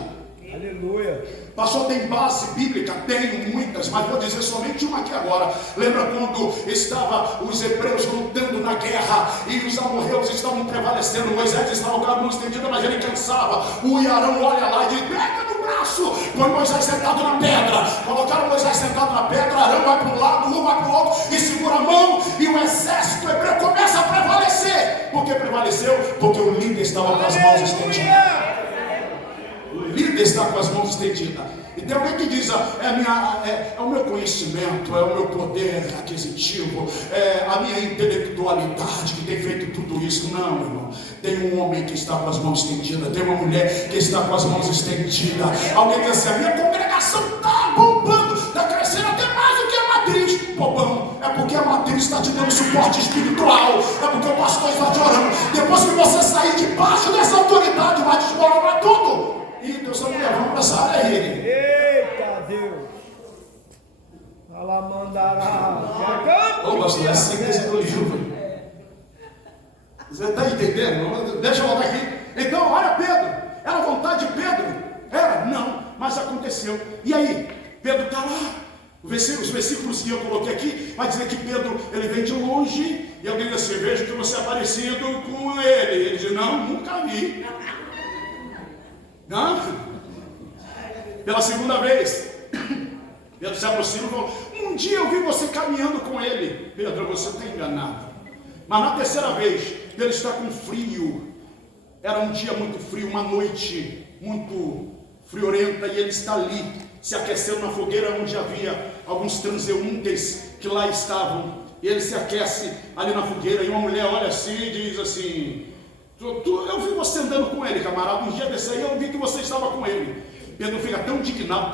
Aleluia. Pastor, tem base bíblica? Tenho muitas, mas vou dizer somente uma aqui agora. Lembra quando estavam os hebreus lutando na guerra e os amorreus estavam prevalecendo? Moisés estava com a mão estendida, mas ele cansava. O Arão olha lá e diz, pega no braço, põe Moisés sentado na pedra. Colocaram Moisés sentado na pedra, Arão vai para um lado, um vai para o outro e segura a mão. E o exército hebreu começa a prevalecer. Por que prevaleceu? Porque o líder estava com as mãos estendidas. O líder está com as mãos estendidas. E tem alguém que diz, é o meu conhecimento, é o meu poder aquisitivo, é a minha intelectualidade que tem feito tudo isso. Não, irmão. Tem um homem que está com as mãos estendidas, tem uma mulher que está com as mãos estendidas. Alguém diz assim, a minha congregação está bombando, está crescendo até mais do que a matriz. Bobão, é porque a matriz está te dando suporte espiritual, é porque o pastor está te orando. Depois que você sair debaixo dessa autoridade, vai desmoronar tudo. E Deus está me levando para essa área aí. Eita Deus! Ela mandará. Ô pastor, é assim que do livro. Você está entendendo? Deixa eu voltar aqui. Então, olha Pedro. Era a vontade de Pedro? Era? Não, mas aconteceu. E aí? Pedro está lá. Os versículos que eu coloquei aqui vai dizer que Pedro, ele vem de longe. E alguém diz assim, vejo que você é parecido com ele. Ele diz, não, nunca vi. Não? Pela segunda vez, Pedro se aproxima e falou, um dia eu vi você caminhando com ele. Pedro, você está enganado. Mas na terceira vez, Pedro está com frio. Era um dia muito frio, uma noite muito friorenta, e ele está ali, se aquecendo na fogueira onde havia alguns transeuntes que lá estavam. E ele se aquece ali na fogueira, e uma mulher olha assim e diz assim, eu vi você andando com ele, camarada, um dia desse aí eu vi que você estava com ele. Pedro fica tão indignado,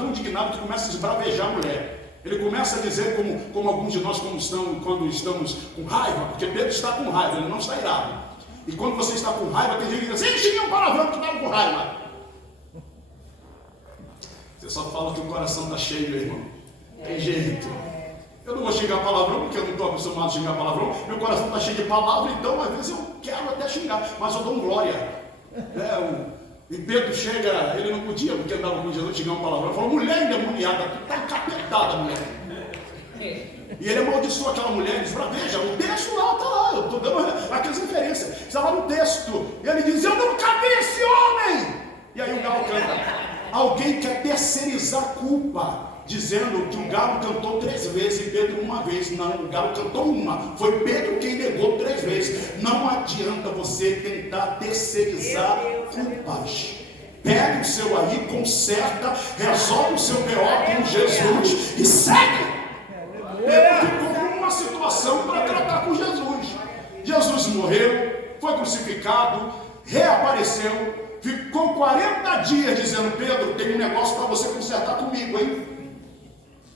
que começa a esbravejar a mulher. Ele começa a dizer como alguns de nós quando estamos com raiva, porque Pedro está com raiva, ele não está irado. E quando você está com raiva, tem gente que diz assim, xinga um palavrão que estava com raiva. Você só fala que o coração está cheio, meu irmão. Tem jeito. Eu não vou xingar palavrão, porque eu não estou acostumado a xingar palavrão. Meu coração está cheio de palavra, então às vezes eu quero até xingar, mas eu dou glória. E Pedro chega, ele não podia, porque andava com Jesus, xingar um palavrão. Ele falou, mulher endemoniada, tu está encapetada, mulher. E ele amaldiçoou aquela mulher, ele diz, veja, o texto lá está lá, eu estou dando aquelas referências. Está lá no texto. E ele diz, eu nunca vi esse homem. E aí o galo canta. Alguém quer terceirizar a culpa, dizendo que o galo cantou 3 vezes e Pedro uma vez. Não, o galo cantou uma. Foi Pedro quem negou 3 vezes. Não adianta você tentar terceirizar culpas. Pega o seu aí, conserta, resolve o seu BO com Jesus e segue. Pedro ficou com uma situação para tratar com Jesus. Jesus morreu, foi crucificado, reapareceu. Ficou 40 dias dizendo, Pedro, tem um negócio para você consertar comigo, hein?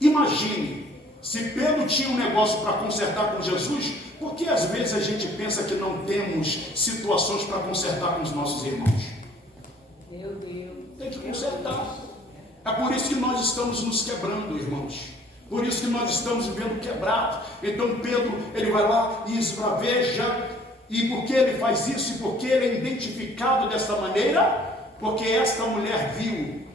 Imagine, se Pedro tinha um negócio para consertar com Jesus, por que às vezes a gente pensa que não temos situações para consertar com os nossos irmãos? Meu Deus. Tem que consertar. É por isso que nós estamos nos quebrando, irmãos. Por isso que nós estamos vivendo quebrado. Então Pedro, ele vai lá e esbraveja. E por que ele faz isso? E por que ele é identificado desta maneira? Porque esta mulher viu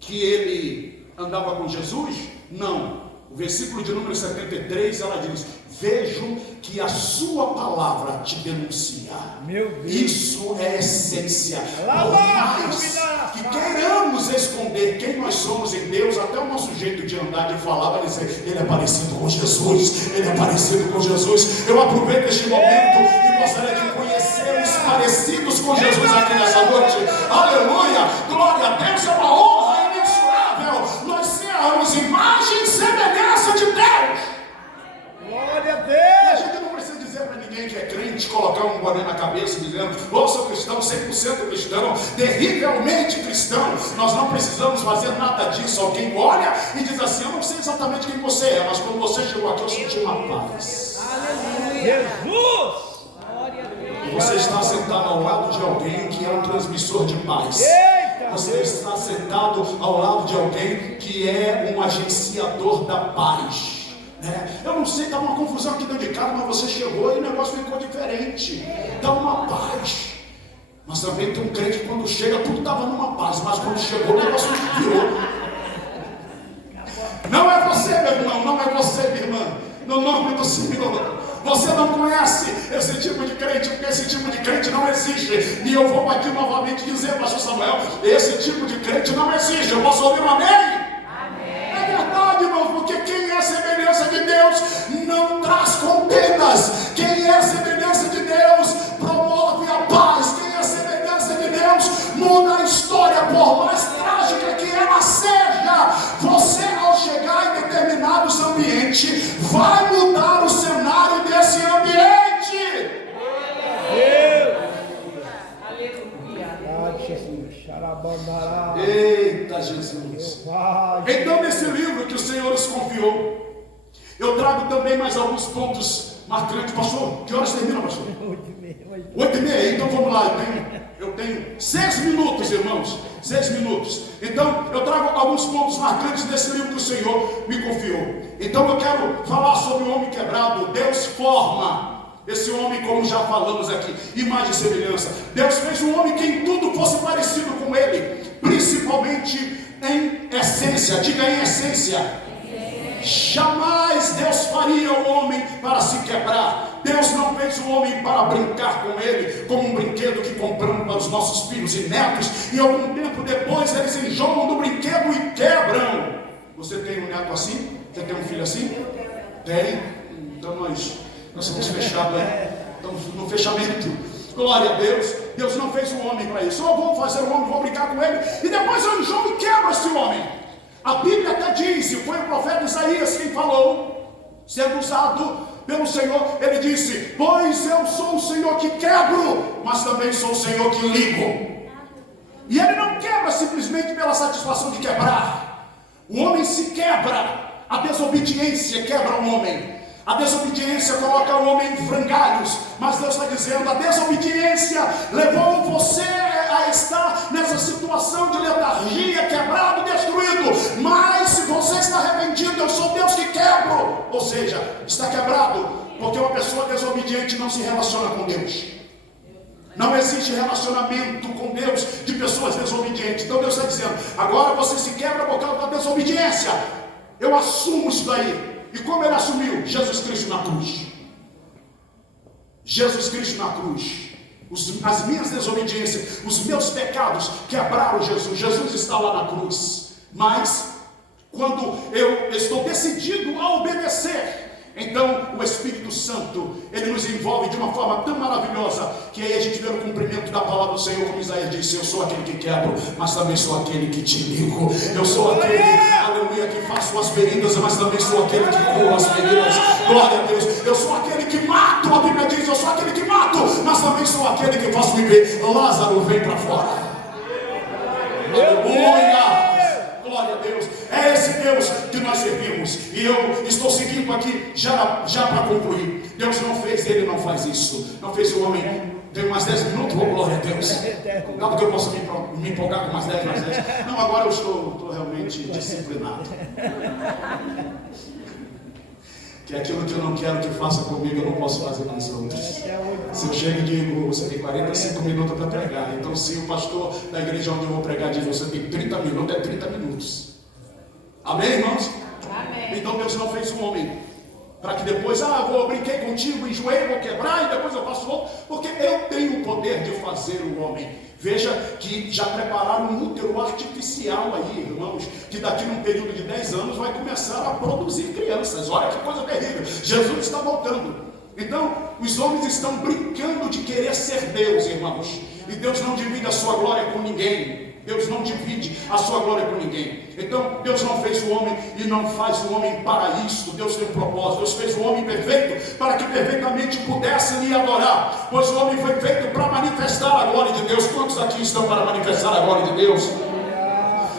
que ele andava com Jesus? Não. O versículo de número 73, ela diz, vejo que a sua palavra te denuncia. Meu Deus. Isso é essência. Por mais que queiramos esconder quem nós somos em Deus, até o nosso jeito de andar, de falar, vai dizer, ele é parecido com Jesus, ele é parecido com Jesus. Eu aproveito este momento e gostaria de conhecer os parecidos com Jesus aqui nessa noite. Aleluia, glória a Deus, é uma honra imensurável nós sermos imagem e semelhança de Deus. Glória a Deus. E a gente não precisa dizer para ninguém que é crente, colocar um boné na cabeça dizendo, eu sou cristão, 100% cristão, terrivelmente cristão. Nós não precisamos fazer nada disso. Alguém olha e diz assim, eu não sei exatamente quem você é, mas quando você chegou aqui eu senti uma paz. Aleluia. Jesus. Você está sentado ao lado de alguém que é um transmissor de paz. Você está sentado ao lado de alguém que é um agenciador da paz. Eu não sei, está uma confusão aqui dentro de casa, mas você chegou e o negócio ficou diferente. Está uma paz. Mas também tem um crente que quando chega tudo estava numa paz, mas quando chegou o negócio virou. Não é você, meu irmão, não é você, minha irmã. No nome do Senhor. Você não conhece esse tipo de crente, porque esse tipo de crente não existe. E eu vou aqui novamente dizer, pastor Samuel, esse tipo de crente não existe. Eu posso ouvir um amém? Amém. É verdade, irmão, porque quem é a semelhança de Deus não traz contendas. Quem é a semelhança de Deus promove a paz. Quem é a semelhança de Deus muda a história, por mais trágica que ela seja. Você, ao chegar em determinados ambientes, vai mudar o cenário desse ambiente. Eita Jesus. Então, nesse livro que o Senhor nos confiou, eu trago também mais alguns pontos marcantes. Pastor, que horas termina, pastor? 8h30. Então vamos lá, eu tenho 6 minutos, irmãos. 6 minutos. Então eu trago alguns pontos marcantes desse livro que o Senhor me confiou. Então eu quero falar sobre o homem quebrado. Deus forma esse homem, como já falamos aqui, imagem e semelhança. Deus fez um homem que em tudo fosse parecido com ele, principalmente em essência. Diga em essência. Jamais Deus faria o homem para se quebrar. Deus não fez o homem para brincar com ele, como um brinquedo que compramos para os nossos filhos e netos, e algum tempo depois eles enjoam do brinquedo e quebram. Você tem um neto assim? Você tem um filho assim? Tem? Então nós estamos fechados aí. Estamos no fechamento. Glória a Deus. Deus não fez o homem para isso. Eu vou fazer o homem, vou brincar com ele, e depois eu enjoo e quebro esse homem. A Bíblia até diz, e foi o profeta Isaías quem falou, sendo usado pelo Senhor, ele disse: pois eu sou o Senhor que quebro, mas também sou o Senhor que ligo. E ele não quebra simplesmente pela satisfação de quebrar. O homem se quebra, a desobediência quebra o homem. A desobediência coloca o homem em frangalhos, mas Deus está dizendo: a desobediência levou você a estar nessa situação de letargia, quebrado, destruído. Mas se você está arrependido, eu sou Deus que quebro. Ou seja, está quebrado, porque uma pessoa desobediente não se relaciona com Deus. Não existe relacionamento com Deus de pessoas desobedientes. Então Deus está dizendo: agora você se quebra por causa da desobediência. Eu assumo isso daí. E como ele assumiu? Jesus Cristo na cruz. Jesus Cristo na cruz. As minhas desobediências, os meus pecados quebraram Jesus. Jesus está lá na cruz. Mas quando eu estou decidido a obedecer, então o Espírito Santo, ele nos envolve de uma forma tão maravilhosa, que aí a gente vê o cumprimento da palavra do Senhor, como Isaías disse: eu sou aquele que quebro, mas também sou aquele que te ligo. Eu sou aquele, aleluia, que faço as feridas, mas também sou aquele que curo as feridas. Glória a Deus. Eu sou aquele que mato, a Bíblia diz: eu sou aquele que mato, mas também sou aquele que faço viver. Lázaro, vem para fora. Aleluia. Glória a Deus. É esse Deus que nós servimos. E eu estou seguindo aqui já para concluir. Deus não fez, ele não faz isso. Não fez o homem. Tem mais 10 minutos? Oh, glória a Deus. Não, porque eu posso me empolgar com mais 10. Não, agora eu estou realmente disciplinado. Que aquilo que eu não quero que faça comigo, eu não posso fazer com os outros. Se eu chego e digo: você tem 45 minutos para pregar. Então, se o pastor da igreja onde eu vou pregar diz: você tem 30 minutos, é 30 minutos. Amém, irmãos? Amém. Então Deus não fez um homem para que depois: eu brinquei contigo, enjoei, vou quebrar, e depois eu faço outro. Porque eu tenho o poder de fazer o homem. Veja que já prepararam um útero artificial aí, irmãos, que daqui num período de 10 anos vai começar a produzir crianças. Olha que coisa terrível. Jesus está voltando. Então, os homens estão brincando de querer ser Deus, irmãos. E Deus não divide a sua glória com ninguém. Deus não divide a sua glória com ninguém. Então Deus não fez o homem e não faz o homem para isso. Deus tem um propósito. Deus fez o homem perfeito para que perfeitamente pudesse lhe adorar, pois o homem foi feito para manifestar a glória de Deus. Quantos aqui estão para manifestar a glória de Deus?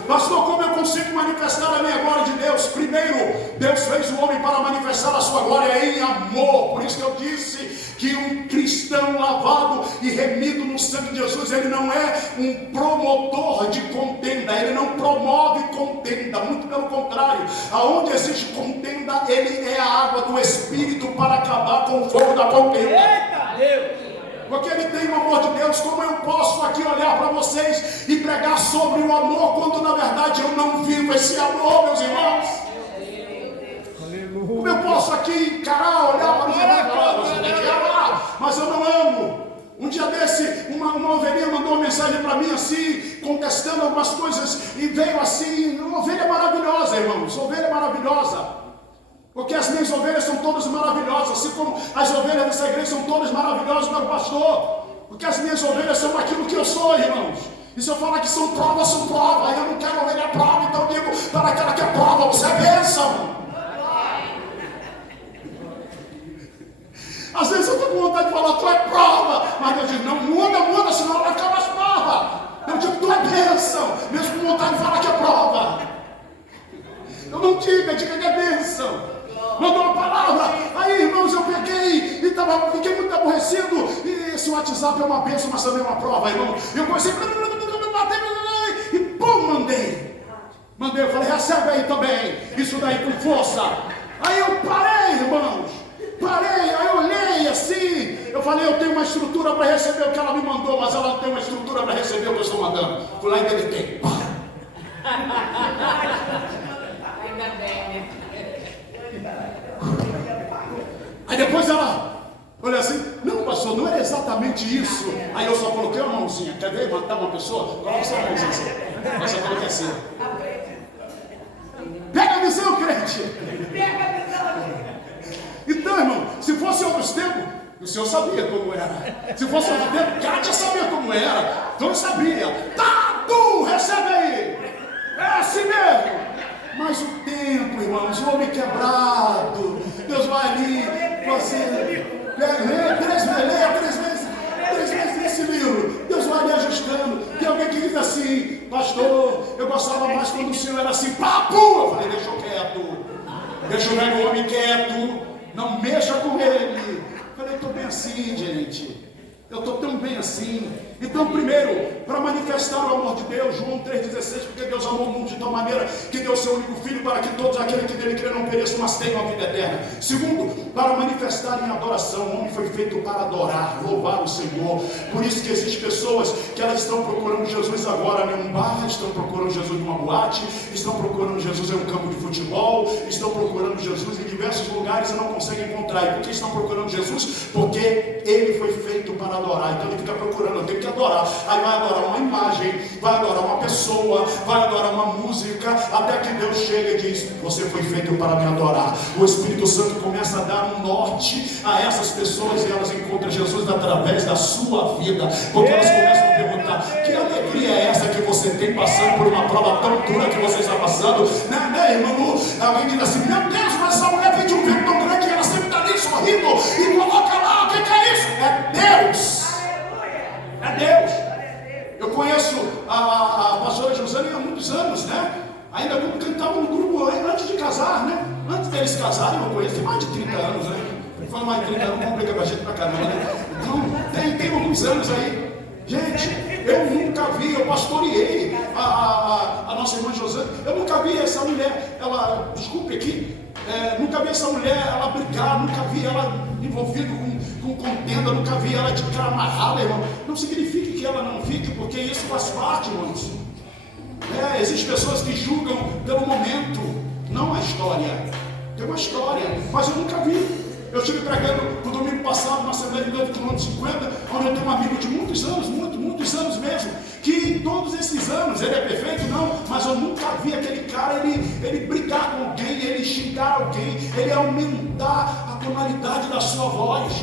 Pastor, como eu consigo manifestar a minha glória de Deus? Primeiro, Deus fez o homem para manifestar a sua glória em amor. Por isso que eu disse que um cristão lavado e remido no sangue de Jesus, ele não é um promotor de contenda, ele não promove contenda, muito pelo contrário. Aonde existe contenda, ele é a água do Espírito para acabar com o fogo da contenda. Eita Deus! Porque ele tem o amor de Deus. Como eu posso aqui olhar para vocês e pregar sobre o amor, quando na verdade eu não vivo esse amor, meus irmãos? Como eu posso aqui encarar, olhar para os irmãos e falar: você tem que amar, mas eu não amo. Um dia desse, uma ovelhinha mandou uma mensagem para mim assim, contestando algumas coisas, e veio assim: uma ovelha maravilhosa, irmãos, ovelha maravilhosa. Porque as minhas ovelhas são todas maravilhosas, assim como as ovelhas dessa igreja são todas maravilhosas para o pastor. Porque as minhas ovelhas são aquilo que eu sou, irmãos. E se eu falar que são prova, são prova. Aí eu não quero ovelha prova, então eu digo para aquela que é prova, você é bênção. Às vezes eu estou com vontade de falar, tu é prova. Mas Deus diz, não, muda, senão ela vai ficar mais prova. Eu digo, tu é bênção, mesmo com vontade de falar que é prova. Eu não diga que é bênção. Mandou uma palavra. Aí, irmãos, eu peguei e fiquei muito aborrecido. E esse WhatsApp é uma bênção, mas também é uma prova, irmão. Eu comecei e pum, mandei. Eu falei, recebe aí também. Isso daí com força. Aí eu parei, irmãos. Aí eu olhei assim. Eu falei, eu tenho uma estrutura para receber o que ela me mandou, mas ela não tem uma estrutura para receber o que eu estou mandando. Fui lá e deletei. Ainda bem, né? Aí depois ela olha assim, não pastor, não é exatamente isso. Aí eu só coloquei uma mãozinha, quer ver matar uma pessoa? Coloca só a mãozinha assim. Eu só coloquei assim. Pega a visão, crente. Então, irmão, se fosse outros tempos, o senhor sabia como era. Se fosse outro tempo, Kátia sabia como era. Então eu sabia. Tá, tu, recebe aí. É assim mesmo. Mas o tempo, irmãos, o homem quebrado, Deus vai ali, você leia 3 vezes nesse livro, Deus vai ali ajustando. Tem alguém que diz assim, pastor, eu gostava mais quando o senhor era assim, papo! Eu falei, deixa eu quieto, deixa o velho homem quieto, não mexa com ele. Eu falei, eu estou bem assim, gente. Eu estou tão bem assim. Então, primeiro, para manifestar o amor de Deus, João 3,16, porque Deus amou o mundo de tal maneira que deu seu único filho para que todos aqueles que dele crêem não pereçam, mas tenham a vida eterna. Segundo, para manifestar em adoração. O homem foi feito para adorar, louvar o Senhor. Por isso que existem pessoas que elas estão procurando Jesus agora em um bar, estão procurando Jesus numa boate, estão procurando Jesus em um campo de futebol, estão procurando Jesus em diversos lugares e não conseguem encontrar. E por que estão procurando Jesus? Porque ele foi feito para adorar. Então ele fica procurando, eu tenho que adorar. Aí vai adorar uma imagem, vai adorar uma pessoa, vai adorar uma música, até que Deus chega e diz, você foi feito para me adorar. O Espírito Santo começa a dar um norte a essas pessoas e elas encontram Jesus através da sua vida, porque elas começam a perguntar, que alegria é essa que você tem passando por uma prova tão dura que você está passando, né, irmão? Alguém diz assim, meu Deus, mas essa mulher vem de um vento tão grande que ela sempre está ali sorrindo e coloca lá, o que é isso? É Deus. É Deus. Eu conheço a pastora Josane há muitos anos, né? Ainda quando cantava no grupo antes de casar, né? Antes deles casarem, eu conheço, tem mais de 30 anos, né? Foi mais de 30 anos, complica pra gente pra caramba, né? Então, tem alguns anos aí. Gente, eu nunca vi, eu pastoreei a nossa irmã Josane, eu nunca vi essa mulher, ela, desculpe aqui, nunca vi essa mulher, ela brigar, nunca vi ela envolvida com contenda, nunca vi ela de cara amarrada, irmão. Não significa que ela não fique, porque isso faz parte, irmãos. Existem pessoas que julgam pelo momento, não a história. Tem uma história, mas eu nunca vi. Eu estive pregando no domingo passado, na Assembleia de Deus do quilômetro 50, onde eu tenho um amigo de muitos anos, muitos anos mesmo, que em todos esses anos, ele é perfeito? Não, mas eu nunca vi aquele cara, ele brigar com alguém, ele xingar alguém, ele aumentar a tonalidade da sua voz.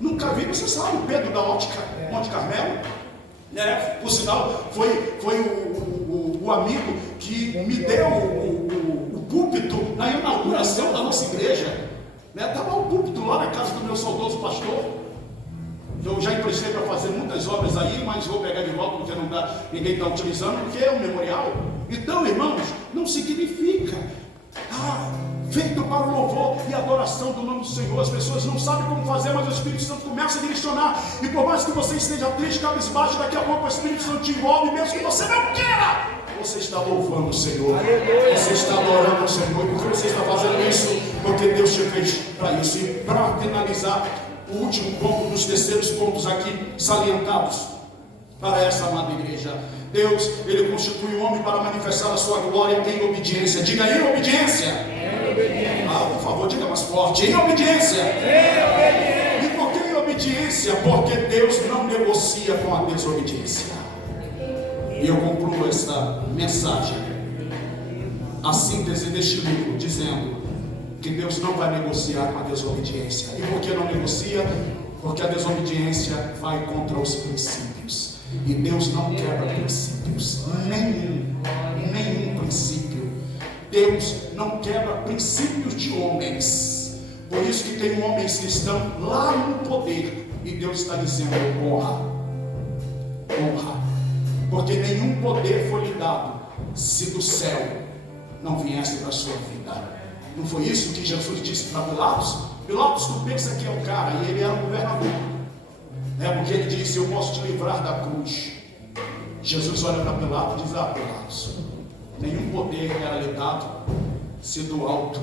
Nunca vi, você sabe, o Pedro da Ótica Monte Carmelo, né? Por sinal, foi o amigo que me deu o púlpito na inauguração da nossa igreja, né? Estava o púlpito lá na casa do meu saudoso pastor. Eu já emprestei para fazer muitas obras aí, mas vou pegar de volta porque não dá, ninguém está utilizando, porque é um memorial. Então, irmãos, não significa feito para o louvor e adoração do nome do Senhor. As pessoas não sabem como fazer, mas o Espírito Santo começa a direcionar. E por mais que você esteja triste, cabisbaixo, daqui a pouco o Espírito Santo te envolve, mesmo que você não queira. Você está louvando o Senhor, você está adorando o Senhor. Por que você está fazendo isso? Porque Deus te fez para isso. E para finalizar, o último ponto dos terceiros pontos aqui salientados para essa amada igreja: Deus, Ele constitui o homem para manifestar a sua glória em obediência. Diga aí, obediência. Por favor, diga mais forte, em obediência. E por que em obediência? Porque Deus não negocia com a desobediência. E eu concluo esta mensagem a síntese deste livro, dizendo que Deus não vai negociar com a desobediência. E por que não negocia? Porque a desobediência vai contra os princípios. E Deus não quebra princípios. Nenhum princípio. Deus não quebra princípios de homens. Por isso que tem homens que estão lá no poder. E Deus está dizendo: honra. Honra. Porque nenhum poder foi lhe dado se do céu não viesse para a sua vida. Não foi isso que Jesus disse para Pilatos? Pilatos, tu pensa que é o cara, e ele era um governador. Porque ele disse: eu posso te livrar da cruz. Jesus olha para Pilatos e diz: Pilatos, nenhum poder era lhe dado se do alto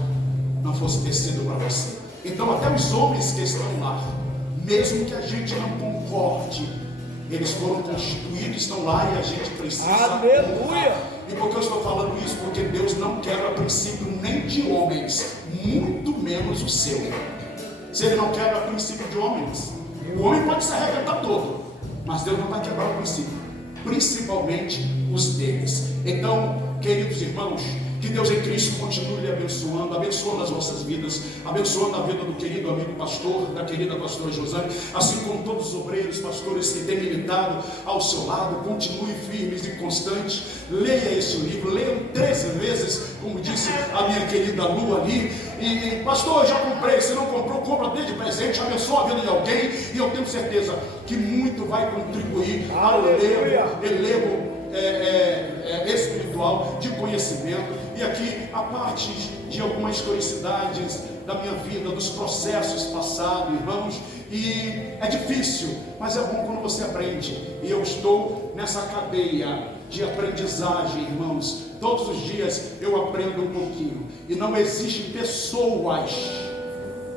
não fosse descido para você. Então até os homens que estão lá, mesmo que a gente não concorde, eles foram constituídos, estão lá, e a gente precisa. Aleluia! E por que eu estou falando isso? Porque Deus não quebra princípio nem de homens, muito menos o seu. Se Ele não quebra princípio de homens, o homem pode se arrebentar todo, mas Deus não vai quebrar o princípio, principalmente os deles. Então, queridos irmãos, que Deus em Cristo continue lhe abençoando as vossas vidas, abençoando a vida do querido amigo pastor, da querida pastora Josane, assim como todos os obreiros, pastores que têm militado ao seu lado. Continue firmes e constantes. Leia esse livro, leiam 13 vezes, como disse a minha querida Lu ali. E pastor, eu já comprei, se não comprou, compra, dê de presente, abençoa a vida de alguém, e eu tenho certeza que muito vai contribuir ao elevo espiritual, de conhecimento. E aqui a parte de algumas historicidades da minha vida, dos processos passados, irmãos, e é difícil, mas é bom quando você aprende. E eu estou nessa cadeia de aprendizagem, irmãos. Todos os dias eu aprendo um pouquinho, e não existem pessoas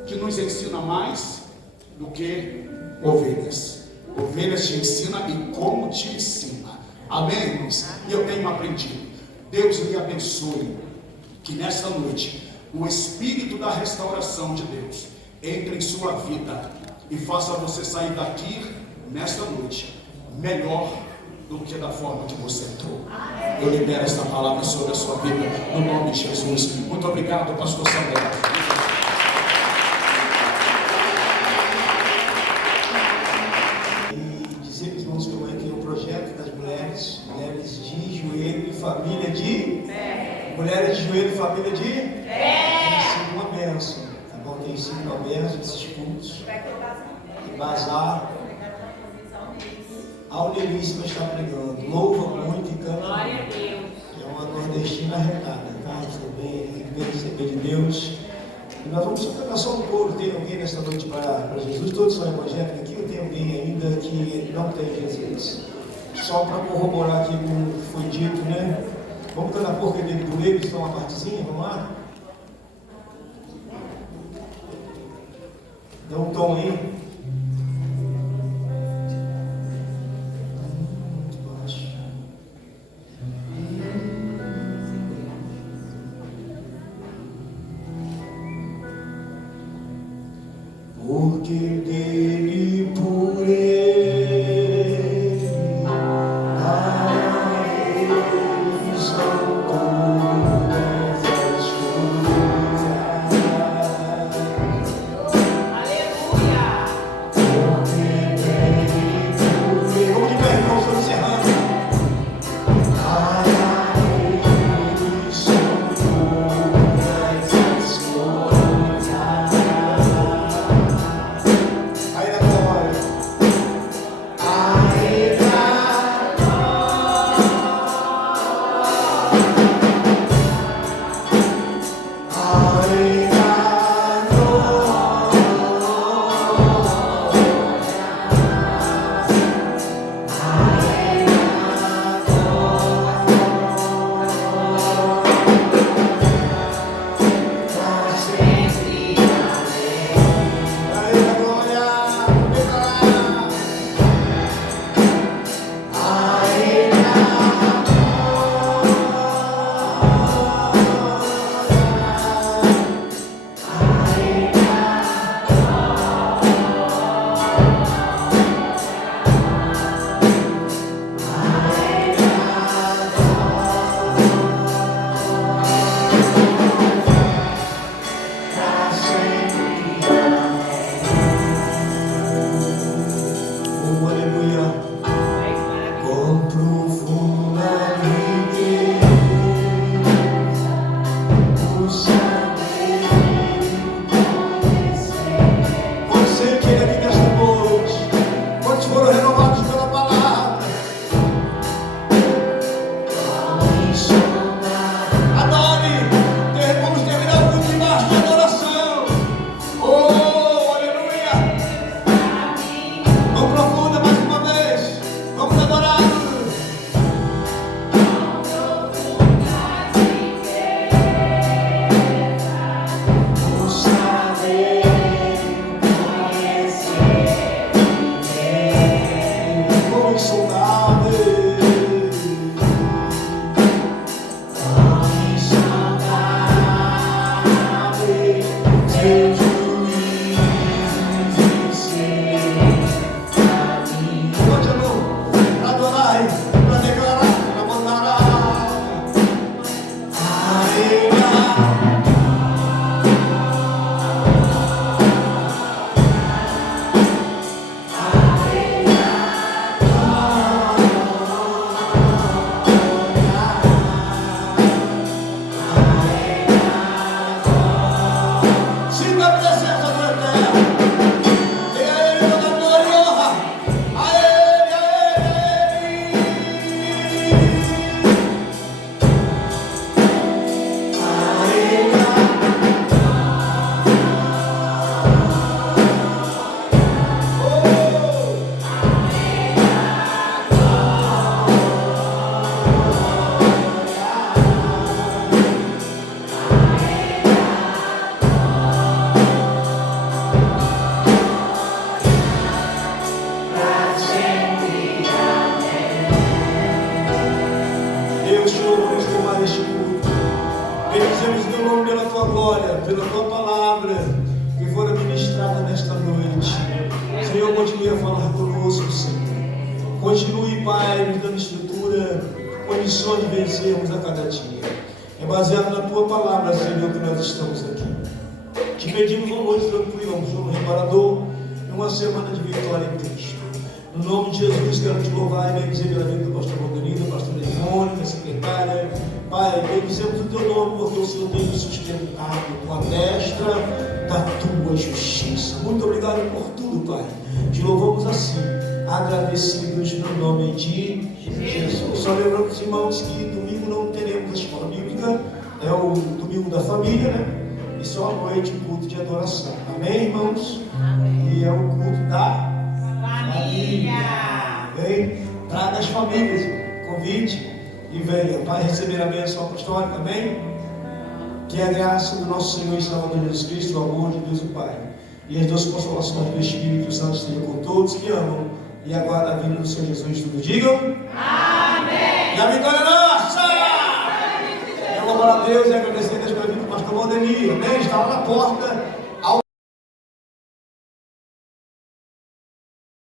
que nos ensinam mais do que ovelhas. Ovelhas te ensinam e como te ensina. Amém, irmãos? E eu tenho aprendido. Deus lhe abençoe, que nesta noite o Espírito da restauração de Deus entre em sua vida e faça você sair daqui nesta noite melhor do que da forma que você entrou. Eu libero esta palavra sobre a sua vida no nome de Jesus. Muito obrigado, pastor Samuel. Família de fé. Mulheres de joelho, família de fé. Tem sido uma bênção, tá bom? Tem sido uma bênção esses cultos. E bazar. Aurelisma está pregando, louva muito e canta. Glória a Deus. É uma nordestina arretada, tá? Também vem receber de Deus. E nós vamos cantar só um coro. Tem alguém nesta noite para Jesus? Todos são evangélicos aqui, ou tem alguém ainda que não tem Jesus? Só para corroborar aqui com o que foi dito, né? Vamos cantar a porca dele do meio, que estão uma partezinha, vamos lá? Dá um tom aí. Muito baixo. Porque dele por ele neste culto. Bendizemos teu nome pela tua glória, pela tua palavra que fora ministrada nesta noite. Senhor, continue a falar conosco, Senhor. Continue, Pai, nos dando estrutura, condições de vencermos a cada dia. É baseado na tua palavra, Senhor, que nós estamos aqui. Te pedimos uma noite tranquila, um sono reparador e uma semana de vitória em Cristo. No nome de Jesus, quero te louvar e bendizer pela vida do pastor Valdenir, do pastor Ivone, da secretária. Pai, bendizemos o teu nome porque o Senhor tem nos sustentado com a destra da tua justiça. Muito obrigado por tudo, Pai. Te louvamos assim, agradecidos no nome de Jesus. Só lembrando os irmãos que domingo não teremos a escola bíblica, é o domingo da família, né? E só à noite o culto de adoração. Amém, irmãos? Amém. E é o culto da família. Amém? Traga as famílias, convite e venha. Vai receber a bênção apostólica. Amém? Que a graça do nosso Senhor e Salvador Jesus Cristo, o amor de Deus o Pai e as duas consolações do Espírito Santo estejam com todos que amam e aguardam a vinda do Senhor Jesus. Tudo digam? Amém! E a vitória é nossa! Eu louvar a Deus e agradecer a Deus pela vida do pastor Valdenir. Amém? Está lá na porta.